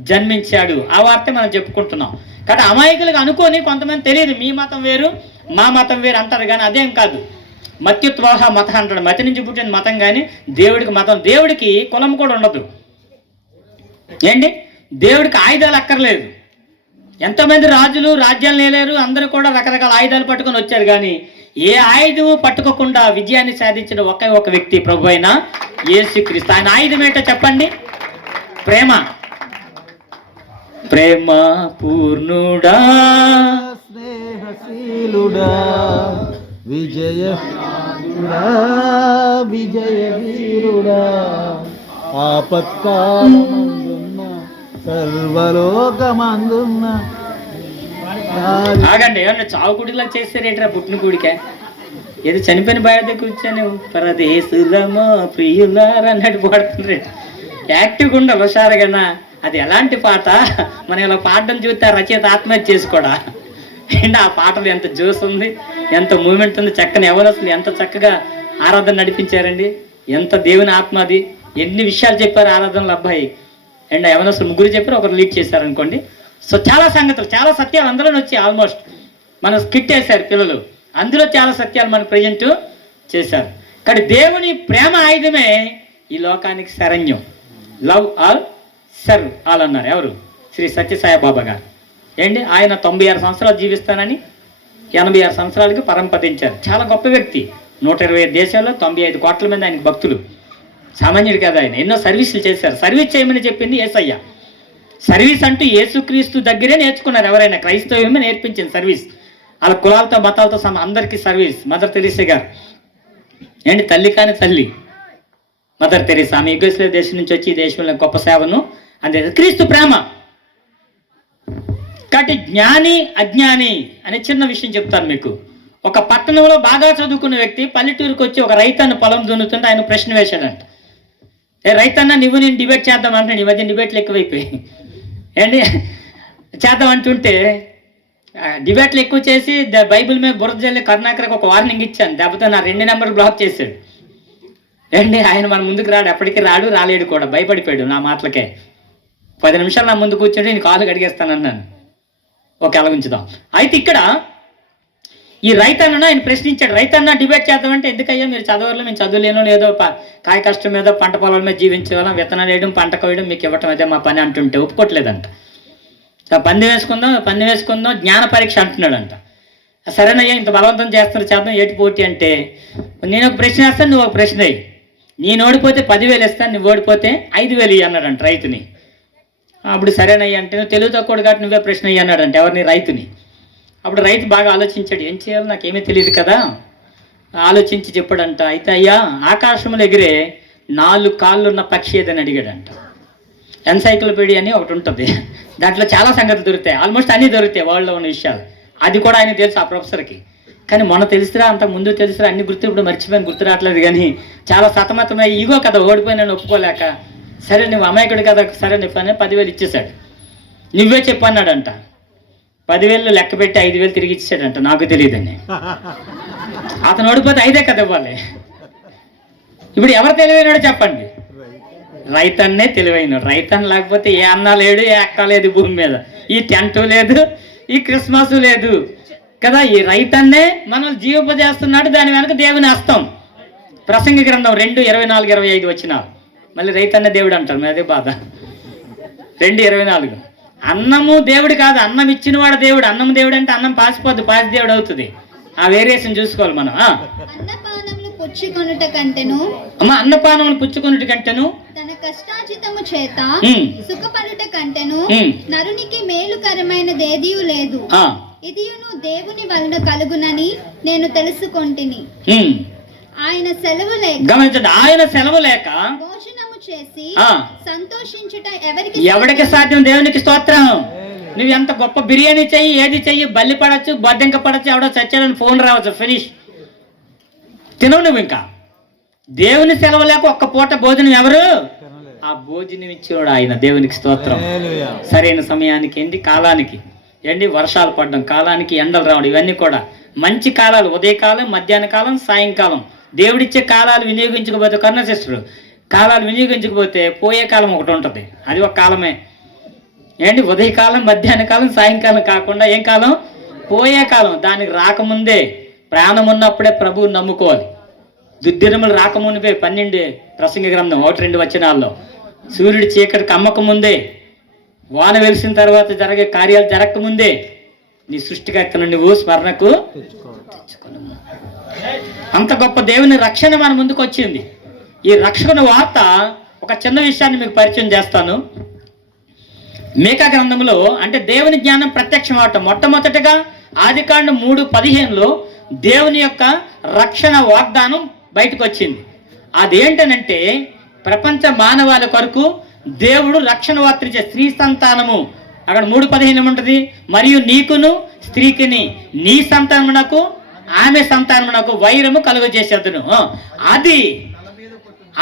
జన్మించాడు, ఆ వార్త మనం చెప్పుకుంటున్నాం. కాబట్టి అమాయకులుగా అనుకొని కొంతమంది తెలియదు, మీ మతం వేరు మా మతం వేరు అంటారు. కానీ అదేం కాదు. మత్యుత్వాహ మత అంటాడు, మతి నుంచి పుట్టిన మతం. కానీ దేవుడికి మతం, దేవుడికి కులం కూడా ఉండదు. ఏంటి, దేవుడికి ఆయుధాలు అక్కర్లేదు. ఎంతోమంది రాజులు రాజ్యాలు నేలేరు, అందరూ కూడా రకరకాల ఆయుధాలు పట్టుకొని వచ్చారు. కానీ ఏ ఆయుధం పట్టుకోకుండా విజయాన్ని సాధించిన ఒకే ఒక వ్యక్తి ప్రభు అయిన యేసుక్రీస్తు. ఆయన ఆయుధం ఏంటో చెప్పండి? ప్రేమ. ప్రేమ పూర్ణుడా, స్నేహశీలుడా, విజయవీరుడా, ఆపత్కాలమందున్న సర్వలోకమందున్న. ఆగండి, ఏమన్నా చావు గుడిలా చేస్తారేట్రా పుట్టిన గుడికే? ఏదో చనిపోయిన బాధ్యత కూర్చొని పరదేశులమో ప్రియులారా అన్నట్టు పాడుతుండ్రే. యాక్టివ్గా ఉండాలి హుషారుగా. అది ఎలాంటి పాట? మనం ఇలా పాడడం చూస్తే రచయిత ఆత్మహత్య చేసుకోడా? ఏంటి ఆ పాటలు ఎంత జోస్ ఉంది, ఎంత మూమెంట్ ఉంది, చక్కని ఎవరసలు ఎంత చక్కగా ఆరాధన నడిపించారండి. ఎంత దేవుని ఆత్మ అది. ఎన్ని విషయాలు చెప్పారు ఆరాధనలు అబ్బాయి. అండ్ ఎవరసలు 3 చెప్పారు, ఒకరు లీడ్ చేశారనుకోండి. సో చాలా సంగతులు, చాలా సత్యాలు అందులోనే వచ్చి ఆల్మోస్ట్ మన స్కిట్ వేశారు పిల్లలు. అందులో చాలా సత్యాలు మనకు ప్రజెంట్ చేశారు. కానీ దేవుని ప్రేమ ఆయుధమే ఈ లోకానికి శరణ్యం. లవ్ ఆల్ సర్వ్ ఆల్ అన్నారు ఎవరు? శ్రీ సత్యసాయి బాబా గారు. ఏంటి ఆయన 96 సంవత్సరాలు జీవిస్తానని 86 సంవత్సరాలకి పరంపదించారు. చాలా గొప్ప వ్యక్తి. 120 దేశాల్లో 95 కోట్ల మంది ఆయనకి భక్తులు. సామాన్యుడు కదా ఆయన. ఎన్నో సర్వీసులు చేశారు. సర్వీస్ చేయమని చెప్పింది యేసయ్య. సర్వీస్ అంటూ యేసుక్రీస్తు దగ్గరే నేర్చుకున్నారు ఎవరైనా. క్రైస్తవమే నేర్పించింది సర్వీస్. వాళ్ళ కులాలతో మతాలతో అందరికీ సర్వీస్. మదర్ తెరీసా గారు ఏంటి తల్లి కాని తల్లి మదర్ తెరీసా. ఆమె యుగోస్లావియా దేశం నుంచి వచ్చి ఈ దేశంలో గొప్ప సేవను అంతే. క్రీస్తు ప్రేమ. కాబట్టి జ్ఞాని అజ్ఞాని అనే చిన్న విషయం చెప్తాను మీకు. ఒక పట్టణంలో బాగా చదువుకున్న వ్యక్తి పల్లెటూరుకు వచ్చి ఒక రైతన్న పొలం దున్నుతుంటే ఆయన ప్రశ్న వేశాడంట. రైతన్న నువ్వు నేను డిబేట్ చేద్దాం అంటే ఈ మధ్య డిబేట్లు ఎక్కువైపోయి ఏంటి చేద్దాం అంటుంటే డిబేట్లు ఎక్కువ చేసి బైబిల్ మీద బురద జల్లి కరుణాకర్కి ఒక వార్నింగ్ ఇచ్చాను. దెబ్బతో నా 2 నెంబర్లు బ్లాక్ చేశాడు. ఏంటి ఆయన మన ముందుకు రాడు, ఎప్పటికీ రాలేడు కూడా. భయపడిపోయాడు నా మాటలకే. 10 నిమిషాలు నా ముందు కూర్చొని నేను కాలు కడిగేస్తానన్నాను. ఓకే అలా ఉంచుదాం. అయితే ఇక్కడ ఈ రైతన్న ఆయన ప్రశ్నించాడు. రైతన్న డిబేట్ చేద్దామంటే ఎందుకయ్యా మీరు చదవలో మేము చదువులేనో లేదో కాయ కష్టం మీద పంట పొలాల మీద జీవించే వాళ్ళం, విత్తనాలు వేయడం పంట కోయడం మీకు ఇవ్వటం అదే మా పని అంటుంటే ఒప్పుకోవట్లేదంట. పంది వేసుకుందాం జ్ఞాన పరీక్ష అంటున్నాడంట. సరేనయ్యా ఇంత బలవంతం చేస్తున్నారు చేద్దాం ఏటి పోటీ అంటే నేను ఒక ప్రశ్న వేస్తాను నువ్వు ఒక ప్రశ్న అయ్యి. నేను ఓడిపోతే 10,000 ఇస్తాను, నువ్వు ఓడిపోతే 5,000 ఇయ్యి అన్నాడంట రైతుని. అప్పుడు సరేనయ్యా అంటే నువ్వు తెలుగు తక్కువ కాబట్టి నువ్వే ప్రశ్న అయ్యి అన్నాడంట ఎవరిని? రైతుని. అప్పుడు రైతు బాగా ఆలోచించాడు. ఏం చేయాలో నాకేమీ తెలియదు కదా. ఆలోచించి చెప్పాడంట. అయితే అయ్యా ఆకాశంలో ఎగిరే 4 కాళ్ళు ఉన్న పక్షి ఏదని అడిగాడంట. ఎన్సైక్లోపీడియా అని ఒకటి ఉంటుంది. దాంట్లో చాలా సంగతులు దొరుకుతాయి. ఆల్మోస్ట్ అన్నీ దొరుకుతాయి వరల్డ్లో ఉన్న విషయాలు. అది కూడా ఆయన తెలుసు ఆ ప్రొఫెసర్కి. కానీ మొన్న తెలుసురా అంత ముందు తెలుసురా అన్ని గుర్తు ఇప్పుడు మర్చిపోయాను గుర్తు రావట్లేదు. కానీ చాలా సతమతమై ఈగో కదా ఓడిపోయినాను ఒప్పుకోలేక సరే నువ్వు అమాయకుడు కదా సరే నీ పని 10,000 ఇచ్చేశాడు. నువ్వే చెప్పన్నాడంట. 10,000 లెక్క పెట్టి 5,000 తిరిగి ఇచ్చాడంట. నాకు తెలియదని. అతను ఓడిపోతే 5 కదా ఇవ్వాలి. ఇప్పుడు ఎవరు తెలివైనాడో చెప్పండి? రైతన్నే తెలివైనాడు. రైతన్ లేకపోతే ఏ అన్న లేడు, ఏ అక్క లేదు భూమి మీద, ఈ టెంటు లేదు, ఈ క్రిస్మస్ లేదు కదా. ఈ రైతన్నే మనం జీవింపజేస్తున్నాడు. దాని వెనక దేవుని హస్తం. ప్రసంగి గ్రంథం 2:24-25 వచ్చినారు. మళ్ళీ రైతన్న దేవుడు అంటారు. మరి అదే బాధ. 2:24 అన్నము దేవుడు కాదు, అన్నం ఇచ్చినవాడు దేవుడు. అన్నం దేవుడు అంటే అన్నం పాసిపోద్దు, పాసి దేవుడు అవుతుంది. ఆ వేరియేషన్ చూసుకోవాలి మనం. అన్నపానములు పుచ్చుకొనుట కంటెను అన్నపానములు పుచ్చుకొనుట కంటెను తన కష్టార్జితము చేత సుఖపడుట కంటెను నరునికి మేలుకరమైనదేదియు లేదు. ఇదియును దేవుని వలన కలుగునని నేను తెలుసుకొంటిని. ఆయన సెలవు లేక గమనించండి. ఆయన సెలవు లేక భోజనము చేసి సంతోషించుట ఎవరికి సాధ్యం? దేవునికి స్తోత్రం. నువ్వు ఎంత గొప్ప బిర్యానీ చెయ్యి, ఏది చెయ్యి, బల్లి పడచ్చు, బొద్దింక పడచ్చు, ఎవడో చచ్చాడని ఫోన్ రావచ్చు, ఫినిష్ తినవు నువ్వు. ఇంకా దేవుని సెలవు లేక ఒక్క పూట భోజనం ఎవరు? ఆ భోజనం ఇచ్చేవాడు ఆయన. దేవునికి స్తోత్రం. సరైన సమయానికి ఏంటి కాలానికి ఏంటి వర్షాలు పడడం, కాలానికి ఎండలు రావడం, ఇవన్నీ కూడా మంచి కాలాలు. ఉదయకాలం, మధ్యాహ్న కాలం, సాయంకాలం. దేవుడిచ్చే కాలాలు వినియోగించకపోతే కర్ణ సిస్టర్ కాలాలు వినియోగించకపోతే పోయే కాలం ఒకటి ఉంటుంది. అది ఒక కాలమే. ఏంటి ఉదయకాలం, మధ్యాహ్న కాలం, సాయంకాలం కాకుండా ఏం కాలం? పోయే కాలం. దానికి రాకముందే ప్రాణం ఉన్నప్పుడే ప్రభువుని నమ్ముకోవాలి. దుర్దినములు రాకముందే 12 ప్రసంగి గ్రంథం 1-2 వచనాల్లో సూర్యుడి చీకటి కమ్మకముందే, వాన వెలిసిన తర్వాత జరిగే కార్యాలు జరగకముందే నీ సృష్టికర్తను నువ్వు స్మరణకు తెచ్చుకును. అంత గొప్ప దేవుని రక్షణ మన ముందుకు వచ్చింది. ఈ రక్షణ వార్త ఒక చిన్న విషయాన్ని మీకు పరిచయం చేస్తాను. మీకా గ్రంథంలో అంటే దేవుని జ్ఞానం ప్రత్యక్షం అవటం. మొట్టమొదటిగా ఆదికాండం 3:15లో దేవుని యొక్క రక్షణ వాగ్దానం బయటకు వచ్చింది. అదేంటనంటే ప్రపంచ మానవాళి కొరకు దేవుడు రక్షణ వార్త ఇచ్చే స్త్రీ సంతానము. అక్కడ 3:15 ఏముంటుంది? మరియు నీకును స్త్రీకిని నీ సంతానమునకు ఆమె సంతానమునకు వైరము కలుగజేసేదను.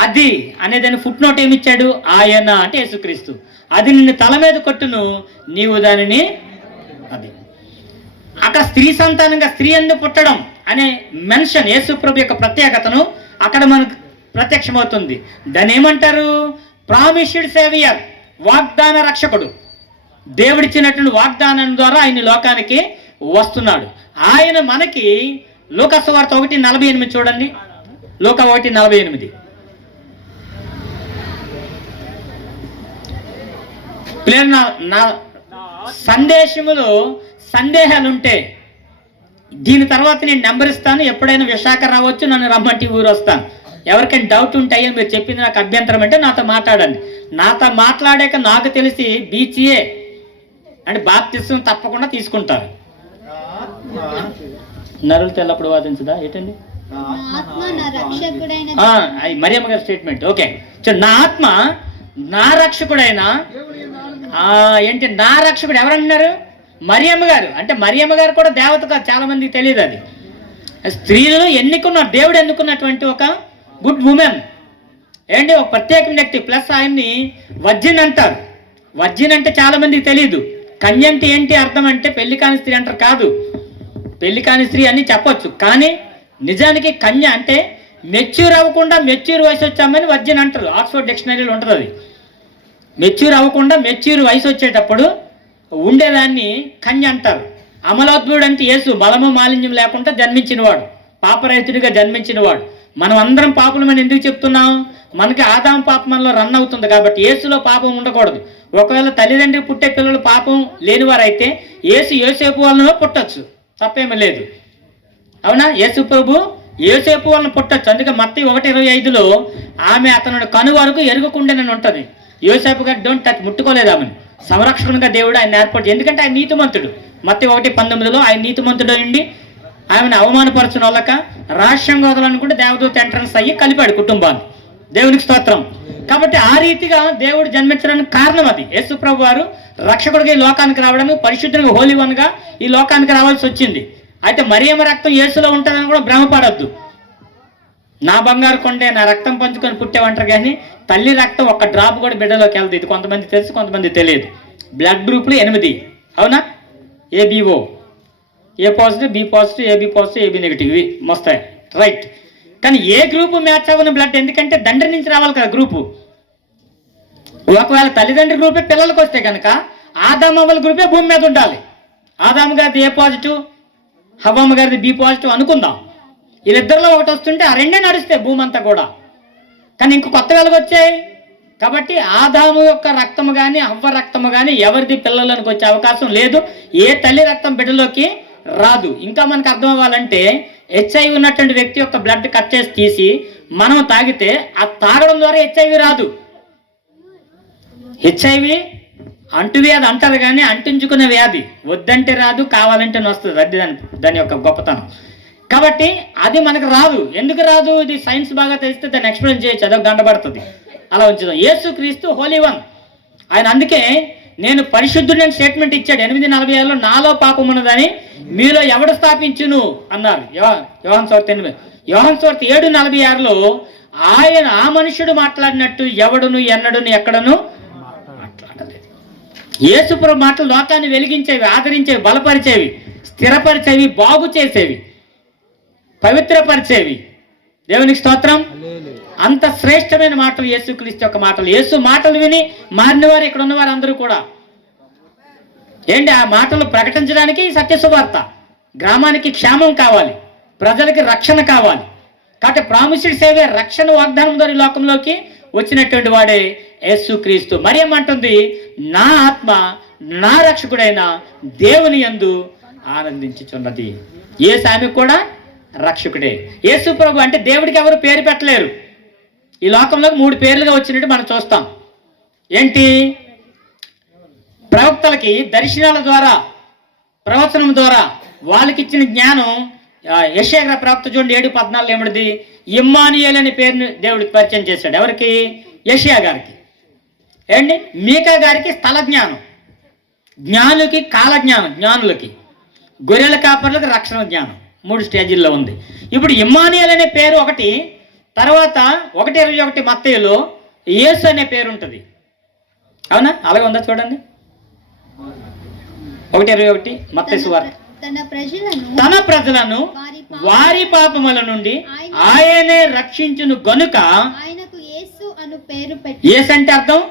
అది అనేదాన్ని ఫుట్ నోట్ ఏమిచ్చాడు? ఆయన అంటే యేసుక్రీస్తు. అది నిన్ను తల మీద కొట్టును, నీవు దానిని. అది అక్కడ స్త్రీ సంతానంగా స్త్రీ ఎందుకు పుట్టడం అనే మెన్షన్ యేసు ప్రభు యొక్క ప్రత్యేకతను అక్కడ మనకు ప్రత్యక్షమవుతుంది. దాన్ని ఏమంటారు? ప్రామిస్డ్ సేవియర్, వాగ్దాన రక్షకుడు. దేవుడిచ్చినటువంటి వాగ్దానం ద్వారా ఆయన లోకానికి వస్తున్నాడు. ఆయన మనకి లూకా సువార్త 1:48 చూడండి. లూకా 1:48. పిల్లలు నా సందేశములో సందేహాలుంటే దీని తర్వాత నేను నెంబర్ ఇస్తాను, ఎప్పుడైనా విశాఖ రావచ్చు, నన్ను రమ్మంటి ఊరు వస్తాను. ఎవరికైనా డౌట్ ఉంటాయో మీరు చెప్పింది నాకు అభ్యంతరం అంటే నాతో మాట్లాడండి. నాతో మాట్లాడాక నాకు తెలిసి బీచీఏ అంటే బాప్తిసం తప్పకుండా తీసుకుంటారు. నరులు తెల్లప్పుడు వాదించదా ఏంటండి? ఆత్మ నా రక్షకుడైన అది మరియమ్మ గారి స్టేట్మెంట్. ఓకే, నా ఆత్మ నా రక్షకుడైన ఏంటి నా రక్షకుడు ఎవరన్నారు? మరియమ్మ గారు. అంటే మరియమ్మ గారు కూడా దేవత కాదు, చాలా మందికి తెలియదు. అది స్త్రీలను ఎన్నుకున్న దేవుడు ఎన్నుకున్నటువంటి ఒక గుడ్ ఉమెన్ ఏంటి, ఒక ప్రత్యేక వ్యక్తి. ప్లస్ ఆయన్ని వర్జిన్ అంటారు. వర్జిన్ అంటే చాలా మందికి తెలియదు. కన్య అంటే ఏంటి అర్థం అంటే పెళ్లి కాని స్త్రీ అంటారు. కాదు, పెళ్లి కాని స్త్రీ అని చెప్పొచ్చు, కానీ నిజానికి కన్య అంటే మెచ్యూర్ అవ్వకుండా మెచ్యూర్ వయసు వచ్చామని వర్జిన్ అంటారు. ఆక్స్ఫర్డ్ డిక్షనరీలో ఉంటుంది అది. మెచ్యూర్ అవ్వకుండా మెచ్యూర్ వయసు వచ్చేటప్పుడు ఉండేదాన్ని కన్య అంటారు. అమలోద్భుడు అంటే యేసు బలము మాలిన్యం లేకుండా జన్మించినవాడు, పాపరహితుడిగా జన్మించినవాడు. మనం అందరం పాపులమని ఎందుకు చెప్తున్నాం? మనకి ఆదాము పాపం మనలో రన్ అవుతుంది కాబట్టి యేసులో పాపం ఉండకూడదు. ఒకవేళ తల్లిదండ్రి పుట్టే పిల్లలు పాపం లేనివారైతే యేసేపు వలన పుట్టచ్చు, తప్పేమీ లేదు. అవునా? యేసు ప్రభు యోసేపు వలన పుట్టచ్చు. అందుకే మత్తయి 1:25లో ఆమె అతను కను వరకు ఎరుగుకుండేనని ఉంటుంది. యోసేపు గారు డోంట్ టచ్, ముట్టుకోలేదు ఆమెను. సంరక్షకునిగా దేవుడు ఆయన ఏర్పాటు, ఎందుకంటే ఆయన నీతిమంతుడు. మత్తయి 1:19లో ఆయన నీతిమంతుడు అయ్యండి ఆమెను అవమానపరచిన వాళ్ళక రహస్యంగా వదలనుకుంటే దేవదూత ఎంట్రన్స్ అయ్యి కలిపాడు కుటుంబాన్ని. దేవునికి స్తోత్రం. కాబట్టి ఆ రీతిగా దేవుడు జన్మించడానికి కారణం అది. యేసు ప్రభు వారు రక్షకుడిగా ఈ లోకానికి రావడానికి, పరిశుద్ధంగా హోలీ వన్గా ఈ లోకానికి రావాల్సి వచ్చింది. అయితే మరియమ్మ రక్తం యేసులో ఉంటుందని కూడా భ్రమపడద్దు. నా బంగారు కొండే నా రక్తం పంచుకొని పుట్టేవంటారు, కానీ తల్లి రక్తం ఒక్క డ్రాప్ కూడా బిడ్డలోకి వెళ్తుంది. ఇది కొంతమంది తెలుసు, కొంతమంది తెలియదు. బ్లడ్ గ్రూప్లు 8, అవునా? ABO, A positive, B positive, AB positive, AB negative, ఇవి వస్తాయి, రైట్. కానీ ఏ గ్రూపు మ్యాచ్ అవ్వని బ్లడ్, ఎందుకంటే తండ్రి నుంచి రావాలి కదా గ్రూపు. ఒకవేళ తల్లిదండ్రి గ్రూపే పిల్లలకు వస్తే కనుక ఆదామవ్వల గ్రూపే భూమి మీద ఉండాలి. ఆదాము గారిది ఏ పాజిటివ్, హవ్వమ్మ గారిది బి పాజిటివ్ అనుకుందాం. వీళ్ళిద్దరిలో ఒకటి వస్తుంటే ఆ రెండే నడుస్తాయి భూమి అంతా కూడా. కానీ ఇంక కొత్త వెలుగు వచ్చాయి కాబట్టి ఆదాము యొక్క రక్తము కానీ హవ్వ రక్తము కానీ ఎవరిది పిల్లలకు వచ్చే అవకాశం లేదు. ఏ తల్లి రక్తం బిడ్డలోకి రాదు. ఇంకా మనకు అర్థం అవ్వాలంటే హెచ్ఐవి ఉన్నటువంటి వ్యక్తి యొక్క బ్లడ్ కట్ చేసి తీసి మనం తాగితే ఆ తాగడం ద్వారా హెచ్ఐవి రాదు. హెచ్ఐవి అంటువ్యాధి అంటారు కానీ అంటించుకునే వ్యాధి, వద్దంటే రాదు, కావాలంటే వస్తుంది. అది దాని యొక్క గొప్పతనం. కాబట్టి అది మనకు రాదు. ఎందుకు రాదు? ఇది సైన్స్ బాగా తెలిస్తే దాన్ని ఎక్స్ప్లెయిన్ చేయొచ్చు, అదొక గంట పడుతుంది. అలా ఉంచుదాం. యేసు క్రీస్తు హోలీ వన్ ఆయన. అందుకే నేను పరిశుద్ధుడని స్టేట్మెంట్ ఇచ్చాడు 8:46లో, నాలో పాపం ఉన్నదని మీలో ఎవడు స్థాపించును అన్నారు. యోహాను సువార్త 7:46లో ఆయన ఆ మనుషుడు మాట్లాడినట్టు ఎవడును ఎన్నడును ఎక్కడను మాట్లాడలేదు. యేసుప్రభు మాటలు లోకాన్ని వెలిగించేవి, ఆదరించేవి, బలపరిచేవి, స్థిరపరిచేవి, బాగు చేసేవి, పవిత్రపరిచేవి. దేవునికి స్తోత్రం. అంత శ్రేష్టమైన మాటలు యేసుక్రీస్తు యొక్క మాటలు. యేసు మాటలు విని మారినవారు ఇక్కడ ఉన్నవారు అందరూ కూడా ఏంటి ఆ మాటలు ప్రకటించడానికి సత్య సువార్త. గ్రామానికి క్షేమం కావాలి, ప్రజలకి రక్షణ కావాలి. కాబట్టి ప్రామిస్డ్ సేవియర్, రక్షణ వాగ్దానం ద్వారా ఈ లోకంలోకి వచ్చినటువంటి వాడే యేసుక్రీస్తు. మరి ఏమంటుంది? నా ఆత్మ నా రక్షకుడైన దేవుని యందు ఆనందించుచున్నది. యేసు ఆమె కూడా రక్షకుడే. యేసు ప్రభు అంటే దేవుడికి ఎవరు పేరు పెట్టలేరు. ఈ లోకంలోకి 3 పేర్లుగా వచ్చినట్టు మనం చూస్తాం. ఏంటి? ప్రవక్తలకి దర్శనాల ద్వారా, ప్రవచనం ద్వారా వాళ్ళకి ఇచ్చిన జ్ఞానం. యెషయా ప్రవక్త చూడండి 7:14 ఏమిటిది? ఇమ్మానుయేలు అనే పేరుని దేవుడికి పరిచయం చేశాడు. ఎవరికి? యెషయా గారికి. ఏంటి? మీకా గారికి స్థల జ్ఞానం, జ్ఞానులకి కాల జ్ఞానం, జ్ఞానులకి, గొర్రెల కాపర్లకు రక్షణ జ్ఞానం. 3 స్టేజీల్లో ఉంది. ఇప్పుడు ఇమ్మానుయేలు అనే పేరు ఒకటి, తర్వాత 1:21 మత్తయిలో యేసు అనే పేరు ఉంటుంది. అవునా? అలాగే ఉందా? చూడండి 1:21 మత్తయి సువార్త. తన ప్రజలను వారి పాపముల నుండి ఆయనే రక్షించును గనుక ఆయనకు యేసు అను పేరు పెట్టి. యేసు అంటే అర్థం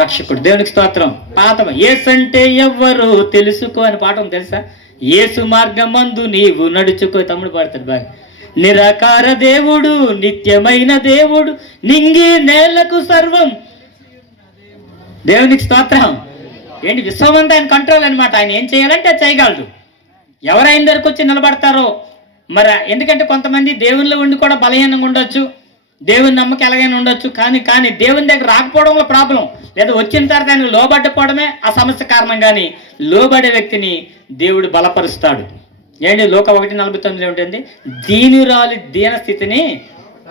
రక్షకుడు. దేవునికి స్తోత్రం. పాఠం యేసు అంటే ఎవ్వరు తెలుసుకో అని పాఠం తెలుసా? యేసు మార్గమందు నీవు నడుచుకో. తమ్ముడు పాడతాడు బాగా. నిరాకార దేవుడు, నిత్యమైన దేవుడు, నింగి నేలకు సర్వం. దేవునికి స్తోత్రం. ఏంటి, విశ్వమంతా ఆయన కంట్రోల్ అనమాట. ఆయన ఏం చేయాలంటే అది చేయగలడు. ఎవరు ఆయన దగ్గరకు వచ్చి నిలబడతారో మరి. ఎందుకంటే కొంతమంది దేవునిలో ఉండి కూడా బలహీనంగా ఉండొచ్చు, దేవుని నమ్మకం ఎలాగైనా ఉండొచ్చు. కానీ దేవుని దగ్గర రాకపోవడంలో ప్రాబ్లం, లేదా వచ్చిన తర్వాత ఆయన లోబడ్డపోవడమే ఆ సమస్య కారణం. కానీ లోబడే వ్యక్తిని దేవుడు బలపరుస్తాడు. ఏంటి, లోక 1:49 ఏమిటండి, దీనురాలి దీన స్థితిని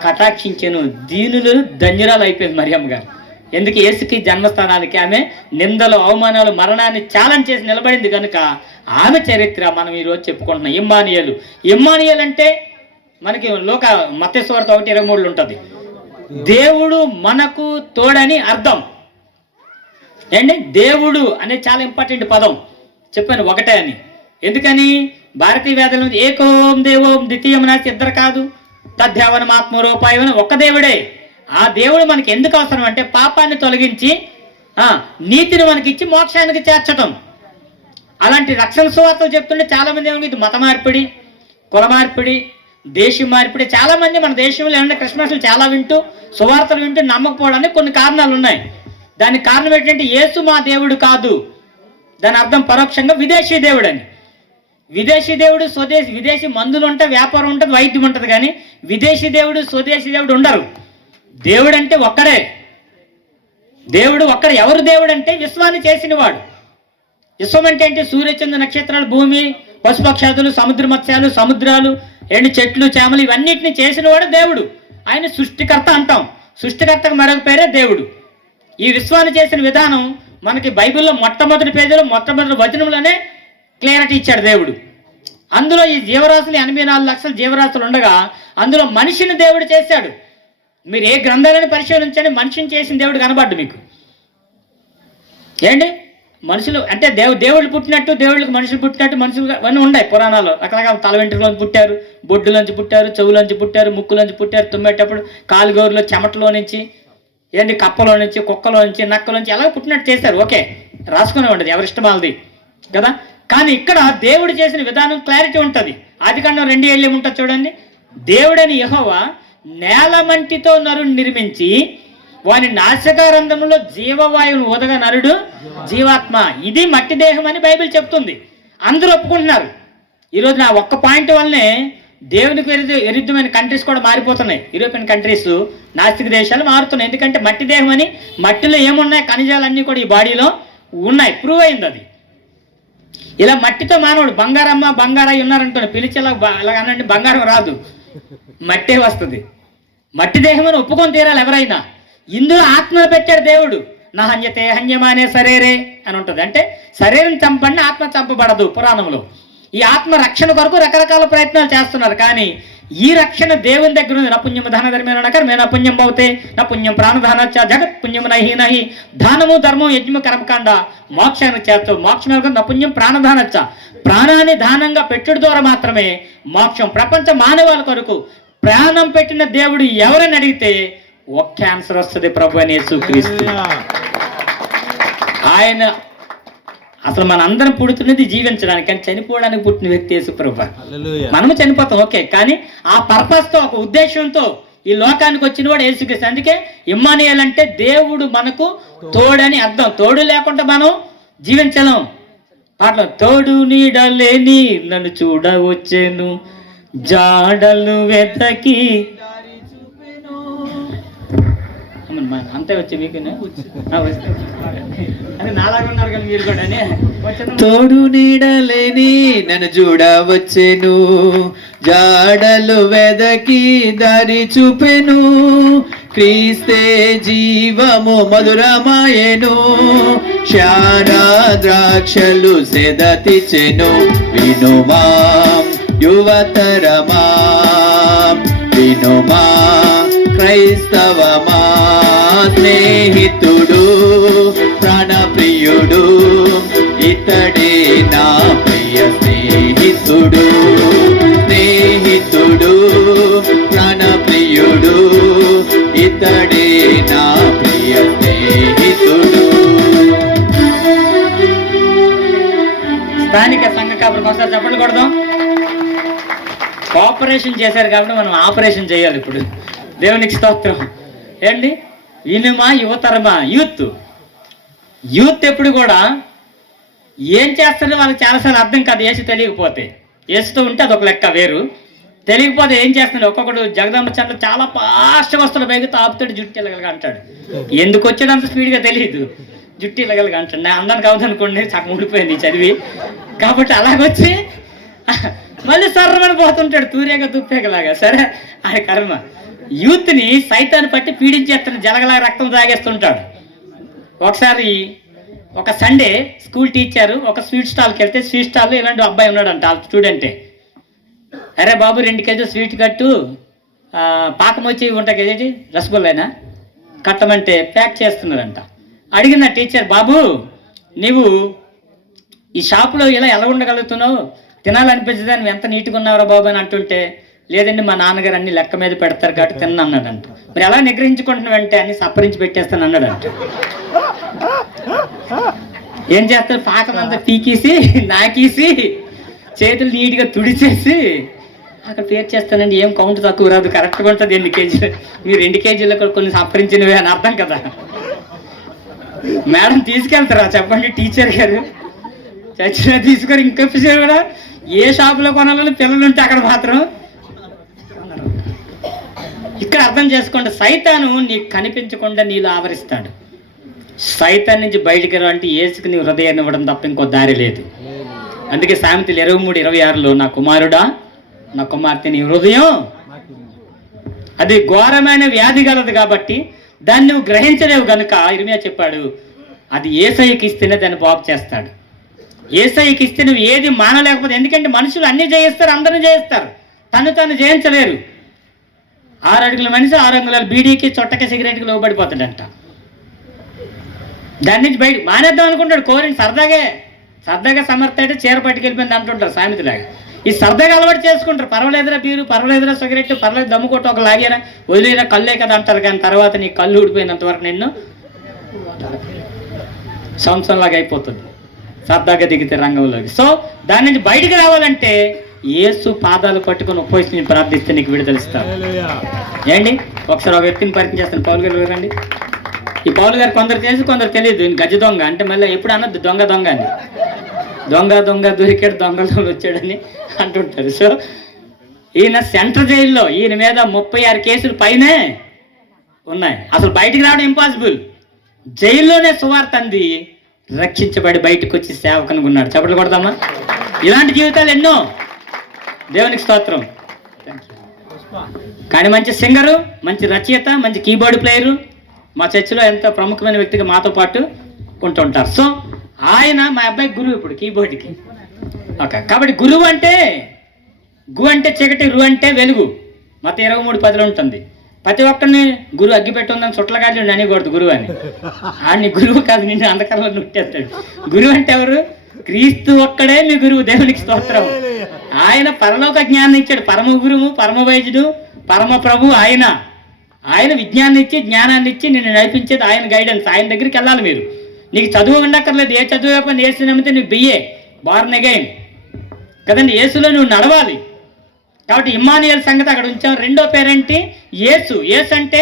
కటాక్షించెను. దీనులు ధన్యురాలు అయిపోయింది మరియమ్మ గారు. ఎందుకు, యేసుకి జన్మస్థానానికి ఆమె నిందలు, అవమానాలు, మరణాన్ని ఛాలెంజ్ చేసి నిలబడింది కనుక ఆమె చరిత్ర మనం ఈరోజు చెప్పుకుంటున్నాం. ఇమ్మానుయేలు అంటే మనకి లోక మత్తయి సువార్త 1:23 ఉంటుంది. దేవుడు మనకు తోడని అర్థం. ఏంటి, దేవుడు అనేది చాలా ఇంపార్టెంట్ పదం. చెప్పాను ఒకటే అని. ఎందుకని, భారతీయ వేదాల నుంచి ఏకోం దేవోం ద్వితీయం నాస్తి, ఇద్దరు కాదు, తద్దేవనం ఆత్మరూపాయనం, ఒక్క దేవుడే. ఆ దేవుడు మనకి ఎందుకు అవసరం అంటే పాపాన్ని తొలగించి నీతిని మనకిచ్చి మోక్షానికి చేర్చటం. అలాంటి రక్షణ సువార్తలు చెప్తుంటే చాలామంది ఏమో ఇది మత మార్పిడి, కుల మార్పిడి, దేశం మార్పిడి. చాలామంది మన దేశంలో ఏమంటే క్రిస్మస్లు చాలా వింటూ, సువార్తలు వింటూ నమ్మకపోవడానికి కొన్ని కారణాలు ఉన్నాయి. దానికి కారణం ఏంటంటే యేసు మా దేవుడు కాదు, దాని అర్థం పరోక్షంగా విదేశీ దేవుడు అని. విదేశీ దేవుడు, స్వదేశీ, విదేశీ మందులు ఉంటాయి, వ్యాపారం ఉంటుంది, వైద్యం ఉంటుంది. కానీ విదేశీ దేవుడు, స్వదేశీ దేవుడు ఉండరు. దేవుడు అంటే ఒక్కడే. దేవుడు ఒక్కడే. ఎవరు దేవుడు అంటే విశ్వాన్ని చేసినవాడు. విశ్వం అంటే ఏంటి, సూర్యచంద్ర నక్షత్రాలు, భూమి, పశుపక్షాదులు, సముద్ర మత్స్యాలు, సముద్రాలు, ఎండు చెట్లు, చేమలు, ఇవన్నిటిని చేసినవాడు దేవుడు. ఆయన సృష్టికర్త అంటాం. సృష్టికర్తకు మరొక పేరే దేవుడు. ఈ విశ్వాన్ని చేసిన విధానం మనకి బైబిల్లో మొట్టమొదటి పేజీలో మొట్టమొదటి వచనంలోనే క్లియరిటీ ఇచ్చాడు దేవుడు. అందులో ఈ జీవరాశులు 84 లక్షల జీవరాశులు ఉండగా అందులో మనిషిని దేవుడు చేశాడు. మీరు ఏ గ్రంథాలను పరిశీలించండి, మనిషిని చేసిన దేవుడు కనబడ్డు మీకు. ఏంటి, మనుషులు అంటే దేవుళ్ళు పుట్టినట్టు, దేవుళ్ళకి మనుషులు పుట్టినట్టు, మనుషులు అవన్నీ ఉన్నాయి పురాణాలు. రకరకాల తల వెంట్రుకలోంచి పుట్టారు, బొడ్డులోంచి పుట్టారు, చెవులోంచి పుట్టారు, ముక్కులోంచి పుట్టారు, తుమ్మేటప్పుడు కాలుగోరులో చెమటలో నుంచి, ఏంటి కప్పలో నుంచి, కుక్కలో నుంచి, నక్కలోంచి ఎలా పుట్టినట్టు చేశారు. ఓకే, రాసుకునే ఉండదు, ఎవరి ఇష్టం వాళ్ళది కదా. కానీ ఇక్కడ దేవుడు చేసిన విధానం క్లారిటీ ఉంటుంది. ఆదికాండం 2:7 ఉంటుంది చూడండి. దేవుడని యెహోవా నేలమంటితో నరుని నిర్మించి వాని నాసికారంధ్రములో జీవవాయువును ఊదగా నరుడు జీవాత్మ. ఇది మట్టి దేహం అని బైబిల్ చెప్తుంది. అందరూ ఒప్పుకుంటున్నారు. ఈరోజు నా ఒక్క పాయింట్ వల్లనే దేవునికి విరుద్ధమైన కంట్రీస్ కూడా మారిపోతున్నాయి. యూరోపియన్ కంట్రీస్, నాస్తిక దేశాలు మారుతున్నాయి. ఎందుకంటే మట్టి దేహం అని, మట్టిలో ఏమున్నాయి, ఖనిజాలన్నీ కూడా ఈ బాడీలో ఉన్నాయి, ప్రూవ్ అయింది అది. ఇలా మట్టితో మానవుడు బంగారమ్మ బంగారయ్య ఉన్నారనుకోండి, పిలిచేలా అలాగనండి, బంగారం రాదు, మట్టే వస్తుంది. మట్టి దేహం అని ఒప్పుకొని తీరాలి ఎవరైనా. ఇందులో ఆత్మను పెట్టాడు దేవుడు. నా హన్యతే హన్యమానే శరీరే అని ఉంటుంది. అంటే శరీరం చంపండి, ఆత్మ చంపబడదు పురాణంలో. ఈ ఆత్మ రక్షణ కొరకు రకరకాల ప్రయత్నాలు చేస్తున్నారు. కానీ ఈ రక్షణ దేవుని దగ్గర ఉంది. నా పుణ్యము దాన ధర్మేన నకర్ మే నా పుణ్యం భవతే నా పుణ్యం ప్రాణదానచ్చ జగత్ పుణ్యము నహి దానము ధర్మం యజ్ఞము కర్మకాండ మోక్షానికి చేస్తావు. మోక్షం నా పుణ్యం ప్రాణదానచ్చ, ప్రాణాన్ని దానంగా పెట్టుడు ద్వారా మాత్రమే మోక్షం. ప్రపంచ మానవాళి కొరకు ప్రాణం పెట్టిన దేవుడు ఎవరని అడిగితే ఒక్క ఆన్సర్ వస్తుంది, ప్రభు అని యేసుక్రీస్తు. ఆయన అసలు మన అందరం పుడుతున్నది జీవించడానికి, కానీ చనిపోవడానికి పుట్టిన వ్యక్తి యేసు ప్రభు. మనము చనిపోతాం ఓకే, కానీ ఆ పర్పస్తో, ఒక ఉద్దేశంతో ఈ లోకానికి వచ్చిన వాడు యేసుక్రీస్తు. అందుకే ఇమ్మానుయేల్ అంటే దేవుడు మనకు తోడని అర్థం. తోడు లేకుండా మనం జీవించలేం. పాటలో తోడు నీడలేని నన్ను చూడవచ్చెను జాడలు వెతకి, అంతే వచ్చి మీకు అది నాలాగా ఉన్నారు కానీ మీరు కూడా. తోడు నీడలేని నన్ను చూడవచ్చెను జాడలు వెదకి దారి చూపెను, క్రీస్తే జీవము మధురమాయెను, క్షార ద్రాక్షలు సెదతిచెను. వినుమా యువతరమా, వినుమా క్రైస్తవమా, స్నేహితుడు ప్రాణప్రియుడు ఇతడే నా ప్రియ స్నేహితుడు, స్నేహితుడు ప్రాణప్రియుడు ఇతడే నా ప్రియ స్నేహితుడు. స్థానిక సంఘ కాపులకు ఒకసారి చెప్పండి కొడదాం. కోఆపరేషన్ చేశారు కాబట్టి మనం ఆపరేషన్ చేయాలి ఇప్పుడు. దేవునికి స్తోత్రం. ఏంటి ఇనుమా యువతరమా యూత్ ఎప్పుడు కూడా ఏం చేస్తారో వాళ్ళకి చాలాసార్లు అర్థం కాదు. యేసు తెలియకపోతే, యేసుతో ఉంటే అదొక లెక్క వేరు, తెలియకపోతే ఏం చేస్తున్నాడు. ఒక్కొక్కడు జగదాంబ చంద్ర చాలా ఫాస్ట్గా వస్తాడు, పైకి తాపుతాడు, జుట్టు ఇల్లగలగా అంటాడు. ఎందుకు వచ్చాడు అంత స్పీడ్గా తెలియదు, జుట్టు ఇల్లగలగా అంటాడు. నా అందరికి అవుదనుకోండి, సగం ఉండిపోయింది చదివి. కాబట్టి అలాగొచ్చి మళ్ళీ సర్రమని పోతుంటాడు, తూరేగా తుప్పేకలాగా. సరే ఆయన కర్మ. యూత్ని సైతాన్ని పట్టి పీడించేస్తాడు, జలగలాగా రక్తం తాగేస్తుంటాడు. ఒకసారి ఒక సండే స్కూల్ టీచరు ఒక స్వీట్ స్టాల్కి వెళ్తే, స్వీట్ స్టాల్లో ఇలాంటి అబ్బాయి ఉన్నాడంట, ఆ స్టూడెంటే. అరే బాబు 2 కేజీలు స్వీట్ కట్టు, పాకం వచ్చి ఉంటాయి కదేంటి రసగుల్లైనా కట్టమంటే ప్యాక్ చేస్తున్నారంట. అడిగిన టీచర్, బాబు నీవు ఈ షాపులో ఎలా ఉండగలుగుతున్నావు, తినాలనిపించదా, నువ్వు ఎంత నీట్గా ఉన్నావురా బాబు అని అంటుంటే, లేదండి మా నాన్నగారు అన్ని లెక్క మీద పెడతారు కాబట్టి తిన్నా అన్నాడంట. మరి ఎలా నిగ్రహించుకుంటున్నావంటే అన్ని సప్పరించి పెట్టేస్తాను అన్నాడంట. ఏం చేస్తారు, పాకం అంతా పీకేసి నాకేసి చేతులు నీట్గా తుడిచేసి అక్కడ పేరు చేస్తానండి, ఏం కౌంట్ తక్కువ రాదు, కరెక్ట్గా ఉంటుంది 2 కేజీలు, మీరు 2 కేజీల్లో కూడా కొన్ని సంప్రదించినవి అని అర్థం కదా. మేడం తీసుకెళ్తారా చెప్పండి, టీచర్ గారు చచ్చినా తీసుకొని ఇంకా కూడా ఏ షాపులో కొనాలని పిల్లలు ఉంటే అక్కడ మాత్రం. ఇక్కడ అర్థం చేసుకోండి, సైతాను నీకు కనిపించకుండా నీళ్ళు ఆవరిస్తాడు. సైతాన్ నుంచి బయటికి రా అంటే యేసుకు నీ హృదయాన్ని ఇవ్వడం తప్ప ఇంకో దారి లేదు. అందుకే సామెతలు 23:26లో, నా కుమారుడా నా కుమార్తె నీ హృదయం అది ఘోరమైన వ్యాధి గలదు కాబట్టి దాన్ని నువ్వు గ్రహించలేవు కనుక ఇర్మియా చెప్పాడు, అది యేసయ్యకి ఇస్తేనే దాన్ని బాగు చేస్తాడు. యేసయ్యకి ఇస్తే నువ్వు ఏది మానలేకపోతే, ఎందుకంటే మనుషులు అన్నీ జయిస్తారు, అందరినీ జయిస్తారు, తను జయించలేరు. 6 అడుగుల మనిషి 6 అంగుళాల బీడీకి చొట్టకి సిగరెట్కి లోబడిపోతాడంట. దాని నుంచి బయట మానేద్దాం అనుకుంటాడు, కోరిని సరదాగా సమర్థ అయితే చీర పట్టుకెళ్ళిపోయింది అంటుంటారు సామెతలాగా. ఈ సరదాగా అలవాటు చేసుకుంటారు, పర్వాలేదురా బీరు, పర్వాలేదురా సిగరెట్, పర్వాలేదు దమ్ము కొట్టు, ఒక లాగేరా వదిలేరా కళ్ళే కదా అంటారు. కానీ తర్వాత నీ కళ్ళు ఊడిపోయినంత వరకు నిన్ను సంవత్సరంలాగా అయిపోతుంది సరదాగా దిగితే రంగంలోకి. సో దాని నుంచి బయటికి రావాలంటే యేసు పాదాలు పట్టుకొని ఉపయోగించి ప్రార్థిస్తే నీకు విడుదలిస్తాను. ఏంటి ఒకసారి ఒక వ్యక్తిని పరిచయం చేస్తాను, పౌలు గారు రండి. ఈ పౌలు గారు కొందరు తెలిసి కొందరు తెలియదు. గజ దొంగ అంటే మళ్ళీ ఎప్పుడు అన్నది దొంగ అని, దొంగ దొరికాడు, దొంగలు వచ్చాడని అంటుంటారు. సో ఈయన సెంట్రల్ జైల్లో, ఈయన మీద 36 కేసులు పైనే ఉన్నాయి. అసలు బయటికి రావడం ఇంపాసిబుల్. జైల్లోనే సువార్త అంది రక్షించబడి బయటకు వచ్చి సేవకునిగా ఉన్నాడు. చప్పట్లు కొడదామా? ఇలాంటి జీవితాలు ఎన్నో. దేవునికి స్తోత్రం. కానీ మంచి సింగరు, మంచి రచయిత, మంచి కీబోర్డ్ ప్లేయరు మా చర్చిలో ఎంతో ప్రముఖమైన వ్యక్తిగా మాతో పాటు ఉంటుంటారు. సో ఆయన మా అబ్బాయి గురువు ఇప్పుడు కీబోర్డ్కి. ఓకే, కాబట్టి గురువు అంటే గు అంటే చీకటి, రు అంటే వెలుగు. మొత్తం 23:10 ఉంటుంది. ప్రతి ఒక్కరిని గురువు అగ్గిపెట్టి ఉందని చుట్లగాలి అనకూడదు గురువు అని. ఆడిని గురువు కాదు, నిన్ను అంధకారంలో నుట్టేస్తాడు. గురువు అంటే ఎవరు? క్రీస్తు ఒక్కడే మీ గురువు. దేవునికి స్తోత్రం. ఆయన పరలోక జ్ఞానం ఇచ్చాడు. పరమ గురువు, పరమ వైద్యుడు, పరమ ప్రభు ఆయన విజ్ఞానాన్ని ఇచ్చి జ్ఞానాన్ని ఇచ్చి నిన్ను నడిపించేది ఆయన గైడెన్స్. ఆయన దగ్గరికి వెళ్ళాలి మీరు. నీకు చదువు ఉండక్కర్లేదు, ఏ చదువు అయిపోయినా యేసు నమ్మితే నువ్వు బిఏ బార్న్ అగైన్ కదండి. యేసులో నువ్వు నడవాలి. కాబట్టి ఇమ్మానుయేల్ సంగతి అక్కడ ఉంచాం. రెండో పేరేంటి? యేసు. యేసు అంటే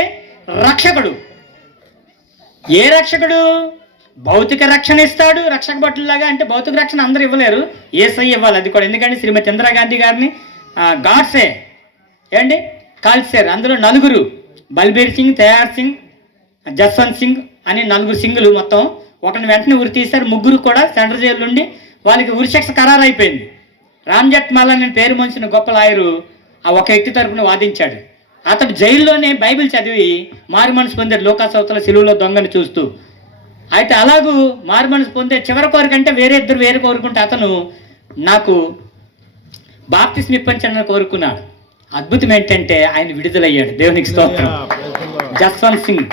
రక్షకుడు. ఏ రక్షకుడు? భౌతిక రక్షణ ఇస్తాడు, రక్షక భటుల్లాగా. అంటే భౌతిక రక్షణ అందరూ ఇవ్వలేరు, యేసయ్య ఇవ్వాలి. అది కూడా ఎందుకంటే శ్రీమతి ఇందిరాగాంధీ గారిని గాడ్సే ఏంటి కాల్చారు. అందులో 4, బల్బీర్ సింగ్, తయార్ సింగ్, జస్వంత్ సింగ్ అని 4 సింగులు మొత్తం. ఒకరిని వెంటనే ఉరి తీశారు. 3 కూడా సెంట్రల్ జైలు నుండి వాళ్ళకి ఉరిశిక్ష ఖరారు అయిపోయింది. రామ్ జెఠ్మలానీ అని పేరు మోసిన గొప్ప లాయరు ఆ ఒక వ్యక్తి తరపున వాదించాడు. అతడు జైల్లోనే బైబిల్ చదివి మారు మనసు పొందాడు, లోకాసవతల సిలువలో దొంగని చూస్తూ. అయితే అలాగూ మారు మనసు పొందే చివరి కోరికంటే వేరే కోరుకుంటే అతను నాకు బాప్తిస్మం ఇప్పించాలని కోరుకున్నాడు. అద్భుతం ఏంటంటే ఆయన విడుదలయ్యాడు. దేవునికి స్తోత్రం. జస్వంత్ సింగ్,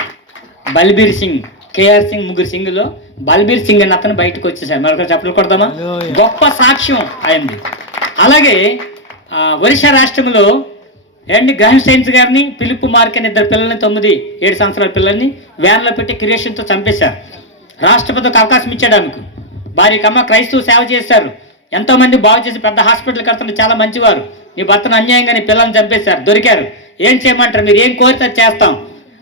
బల్బీర్ సింగ్, కేఆర్ సింగ్ 3 సింగులో బల్బీర్ సింగ్ అని అతను బయటకు వచ్చేసాడు. మరొక చెప్పలు కొడదామా? గొప్ప సాక్ష్యం అయింది. అలాగే ఒరిస్సా రాష్ట్రంలో గ్రహం సైన్స్ గారిని, ఫిలిప్ మార్క్ అని 2 పిల్లల్ని, 9-7 సంవత్సరాల పిల్లల్ని వ్యాన్లో పెట్టి క్రియేషన్తో చంపేశారు. రాష్ట్రపతి ఒక అవకాశం ఇచ్చాడు ఆమెకు. భార్యకమ్మ క్రైస్తవ సేవ చేశారు. ఎంతోమంది బాగు చేసి పెద్ద హాస్పిటల్ కడుతున్నారు, చాలా మంచివారు. నీ భర్తను అన్యాయంగా నీ పిల్లల్ని చంపేశారు, దొరికారు, ఏం చేయమంటారు, మీరు ఏం కోరితే అది చేస్తాం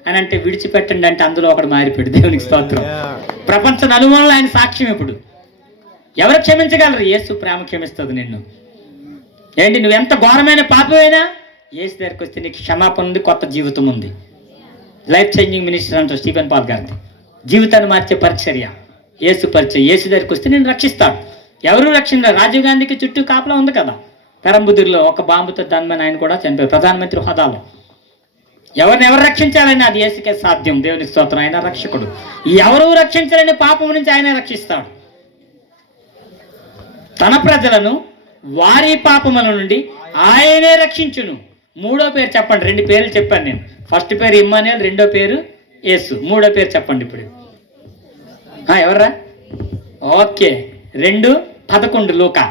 అని అంటే విడిచిపెట్టండి అంటే అందులో ఒకడు మారిపోయాడు. దేవునికి స్తోత్రం. ప్రపంచ నలుమూలలో ఆయన సాక్ష్యం. ఇప్పుడు ఎవరు క్షమించగలరు? యేసు ప్రేమ క్షమిస్తుంది నిన్ను. ఏంటి నువ్వు ఎంత ఘోరమైన పాపమైనా యేసు దగ్గరికి వస్తే నీకు క్షమాపణ ఉంది, కొత్త జీవితం ఉంది. లైఫ్ చేంజింగ్ మినిస్టర్ అంటారు స్టీఫెన్ పాల్ గారిది. జీవితాన్ని మార్చే పరిచర్య యేసు పరిచయం. యేసు దగ్గరికి వస్తే నేను రక్షిస్తాడు. ఎవరు రక్షించారు? రాజీవ్ గాంధీకి చుట్టూ కాపలా ఉంది కదా, పెరంబుదూరులో ఒక బాంబుతో దానిమని ఆయన కూడా చనిపోయారు, ప్రధానమంత్రి హోదాలో. ఎవరు రక్షించాలని అది యేసుకే సాధ్యం. దేవునికి స్తోత్రం. ఆయన రక్షకుడు. ఎవరు రక్షించాలని పాపం నుంచి ఆయన రక్షిస్తాడు. తన ప్రజలను వారి పాపముల నుండి ఆయనే రక్షించును. మూడో పేరు చెప్పండి. 2 పేర్లు చెప్పాను నేను. ఫస్ట్ పేరు ఇమ్మానుయేల్, రెండో పేరు యేసు. మూడో పేరు చెప్పండి ఇప్పుడు. ఎవర్రా? ఓకే, 2:11 లూకా.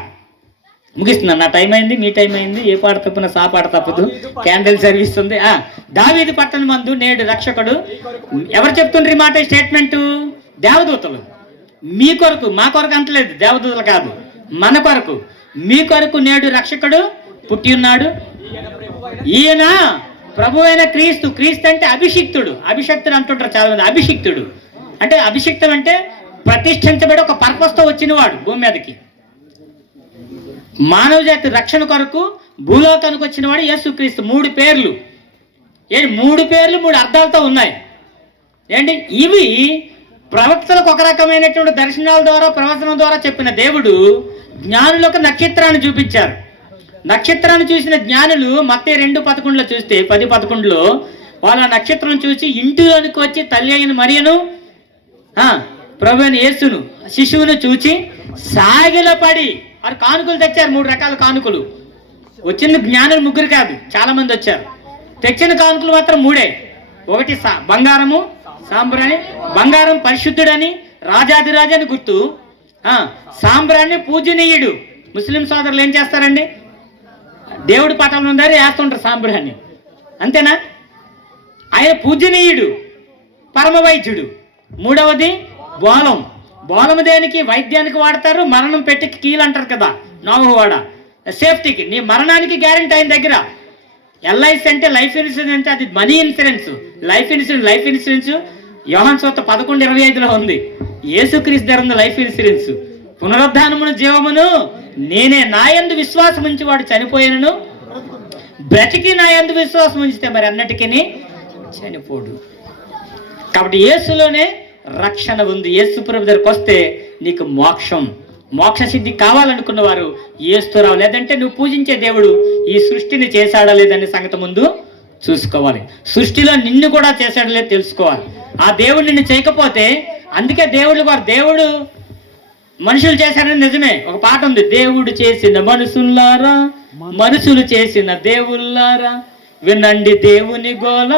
ముగిస్తున్నాను. నా టైం అయింది, మీ టైం అయింది. ఏ పాట తప్పున సా పాట తప్పదు. క్యాండిల్ సర్వీస్ ఉంది. దావీదు పట్టణ మందు నేడు రక్షకుడు. ఎవరు చెప్తుండ్రు ఈ మాట, స్టేట్మెంటు? దేవదూతలు. మీ కొరకు, మా కొరకు అంటలేదు, దేవదూతలు కాదు, మన కొరకు. మీ కొరకు నేడు రక్షకుడు పుట్టి ఉన్నాడు. ఈయన ప్రభు అయిన క్రీస్తు. క్రీస్తు అంటే అభిషిక్తుడు. అభిషక్తుడు అంటుంటారు చాలా మంది. అభిషిక్తుడు అంటే, అభిషిక్తం అంటే ప్రతిష్ఠించబడి ఒక పర్పస్తో వచ్చినవాడు భూమి మీదకి. మానవ జాతి రక్షణ కొరకు భూలోకానికి వచ్చినవాడు యేసుక్రీస్తు. 3 పేర్లు. ఏంటి 3 పేర్లు 3 అర్థాలతో ఉన్నాయి. ఏంటి ఇవి? ప్రవక్తలకు ఒక రకమైనటువంటి దర్శనాల ద్వారా, ప్రవచనం ద్వారా చెప్పిన దేవుడు జ్ఞానులకు నక్షత్రాన్ని చూపించారు. నక్షత్రాన్ని చూసిన జ్ఞానులు మత్తయి 2:11 చూస్తే, 10:11 వాళ్ళ నక్షత్రం చూసి ఇంటిలోనికి వచ్చి తల్లి అయిన మరియను, ప్రభు అయిన యేసును, శిశువును చూచి సాగిలపడి వారు కానుకలు తెచ్చారు. 3 రకాల కానుకలు. వచ్చిన జ్ఞానులు 3 కాదు, చాలా మంది వచ్చారు. తెచ్చిన కానుకలు మాత్రం 3. ఒకటి బంగారము, సాంబ్రాణి. బంగారం పరిశుద్ధుడని, రాజాదిరాజు అని గుర్తు. సాంబ్రాణి పూజనీయుడు. ముస్లిం సోదరులు ఏం చేస్తారండి? దేవుడి పటాల ముందర వేస్తుంటారు సాంబ్రాణి, అంతేనా? ఆయన పూజనీయుడు, పరమ వైద్యుడు. 3వది బోలం. బోలం దేనికి? వైద్యానికి వాడతారు. మరణం పెట్టి కీలు అంటారు కదా, నోవాడ సేఫ్టీకి. నీ మరణానికి గ్యారెంటీ ఆయన దగ్గర. ఎల్ఐసి అంటే లైఫ్ ఇన్సూరెన్స్, అంటే అది మనీ ఇన్సూరెన్స్. లైఫ్ ఇన్సూరెన్స్ యోహాను సువార్త 11:25 ఉంది. యేసుక్రీస్తు దగ్గర ఉంది లైఫ్ ఇన్సూరెన్స్. పునరుద్ధానమును జీవమును నేనే. నా యందు విశ్వాసం ఉంచి వాడు చనిపోయినను బ్రతికి నా యందు విశ్వాసం ఉంచితే మరి అన్నటికీ చనిపోడు. కాబట్టి యేసులోనే రక్షణ ఉంది. యేసు ప్రభు దగ్గరికి వస్తే నీకు మోక్ష సిద్ధి కావాలనుకున్న వారు యేసుతో రావు. లేదంటే నువ్వు పూజించే దేవుడు ఈ సృష్టిని చేశాడా లేదనే సంగతి ముందు చూసుకోవాలి. సృష్టిలో నిన్ను కూడా చేశాడా లేదు తెలుసుకోవాలి. ఆ దేవుడు నిన్ను చేయకపోతే, అందుకే దేవుడు మనుషులు చేశారని నిజమే. ఒక పాట ఉంది, దేవుడు చేసిన మనుషుల్లారా, మనుషులు చేసిన దేవుళ్ళారా, వినండి దేవుని గోల,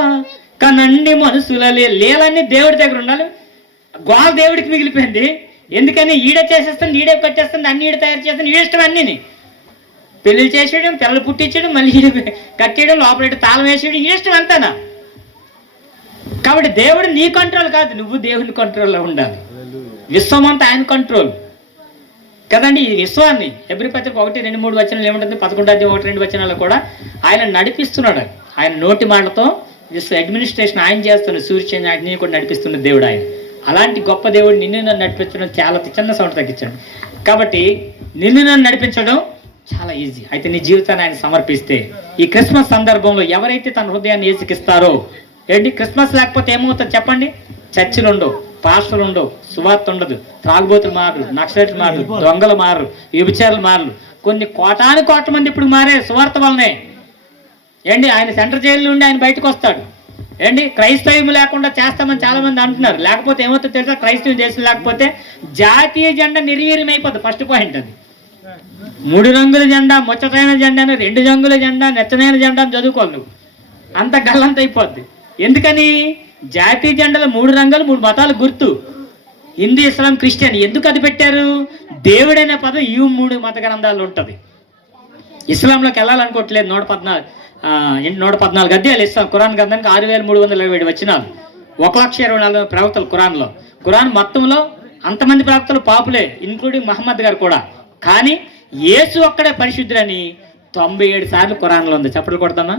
కనండి మనుషుల లీలన్నీ దేవుడి దగ్గర ఉండాలి. గోల దేవుడికి మిగిలిపోయింది. ఎందుకని? ఈడే చేసేస్తాను, ఈడే కట్టేస్తాను, అన్ని ఈడ తయారు చేస్తాను, ఈడిష్టం అన్నీ. పెళ్ళిళ్ళు చేసేయడం, పిల్లలు పుట్టించడం, మళ్ళీ కట్టేయడం, లోపల తాళం వేసేయడం, ఈడిష్టం అంతానా. కాబట్టి దేవుడు నీ కంట్రోల్ కాదు, నువ్వు దేవుని కంట్రోల్లో ఉండాలి. విశ్వం అంతా ఆయన కంట్రోల్ కదండి. ఈ విశ్వాన్ని హెబ్రీ పత్రిక 1-2-3 వచనాలు ఏముంటుంది, 11:1-2 వచనాలు కూడా ఆయన నడిపిస్తున్నాడు. ఆయన నోటి మాటతో అడ్మినిస్ట్రేషన్ ఆయన చేస్తున్నాడు. సూర్యుని అగ్ని కూడా నడిపిస్తున్న దేవుడు ఆయన. అలాంటి గొప్ప దేవుడు నిన్ను నన్ను నడిపించడం చాలా చిన్న సౌండ్ తగ్గించాడు. కాబట్టి నిన్ను నన్ను నడిపించడం చాలా ఈజీ. అయితే నీ జీవితాన్ని ఆయన సమర్పిస్తే, ఈ క్రిస్మస్ సందర్భంలో ఎవరైతే తన హృదయాన్ని యేసుకిస్తారో, ఏంటి క్రిస్మస్ లేకపోతే ఏమవుతుంది చెప్పండి? చర్చిలు ఉండవు, పాస్టర్లు ఉండవు, సువార్త ఉండదు, త్రాగుబోతులు మారరు, నక్సలైట్లు మారరు, దొంగలు మారరు, వ్యభిచారులు మారరు. కొన్ని కోట్ల మంది ఇప్పుడు మారే సువార్త వల్లనే. ఏంటి ఆయన సెంట్రల్ జైలు నుండి ఆయన బయటకు వస్తాడు. ఏంటి క్రైస్తవ్యం లేకుండా చేస్తామని చాలా మంది అంటున్నారు. లేకపోతే ఏమవుతుందో తెలుసా? క్రైస్తవం దేశం లేకపోతే జాతీయ జెండా నిర్వీర్యం అయిపోతుంది. ఫస్ట్ పాయింట్ అది. 3 రంగుల జెండా, ముచ్చటైన జెండాను, 2 రంగుల జెండా, నెచ్చనైన జెండా అని చదువుకోవాలి నువ్వు. అంత గల్లంత అయిపోద్ది. ఎందుకని? జాతీయ జెండాలో 3 రంగులు, 3 మతాలు గుర్తు. హిందూ, ఇస్లాం, క్రిస్టియన్. ఎందుకు అది పెట్టారు? దేవుడైన పదం ఈ 3 మత గ్రంథాలు ఉంటుంది. ఇస్లాంలోకి వెళ్ళాలనుకోవట్లేదు. 114 అధ్యాయాలు ఇస్తాం. ఖురాన్ గ్రంథానికి 6327 వచనాలు, 1,24,000 ప్రవక్తలు ఖురాన్లో. ఖురాన్ మొత్తంలో అంతమంది ప్రవక్తలు పాపులే, ఇంక్లూడింగ్ మహమ్మద్ గారు కూడా. కానీ యేసు ఒక్కడే పరిశుద్ధుడని 97 సార్లు ఖురాన్లో ఉంది. చప్పట్లు కొడతామా?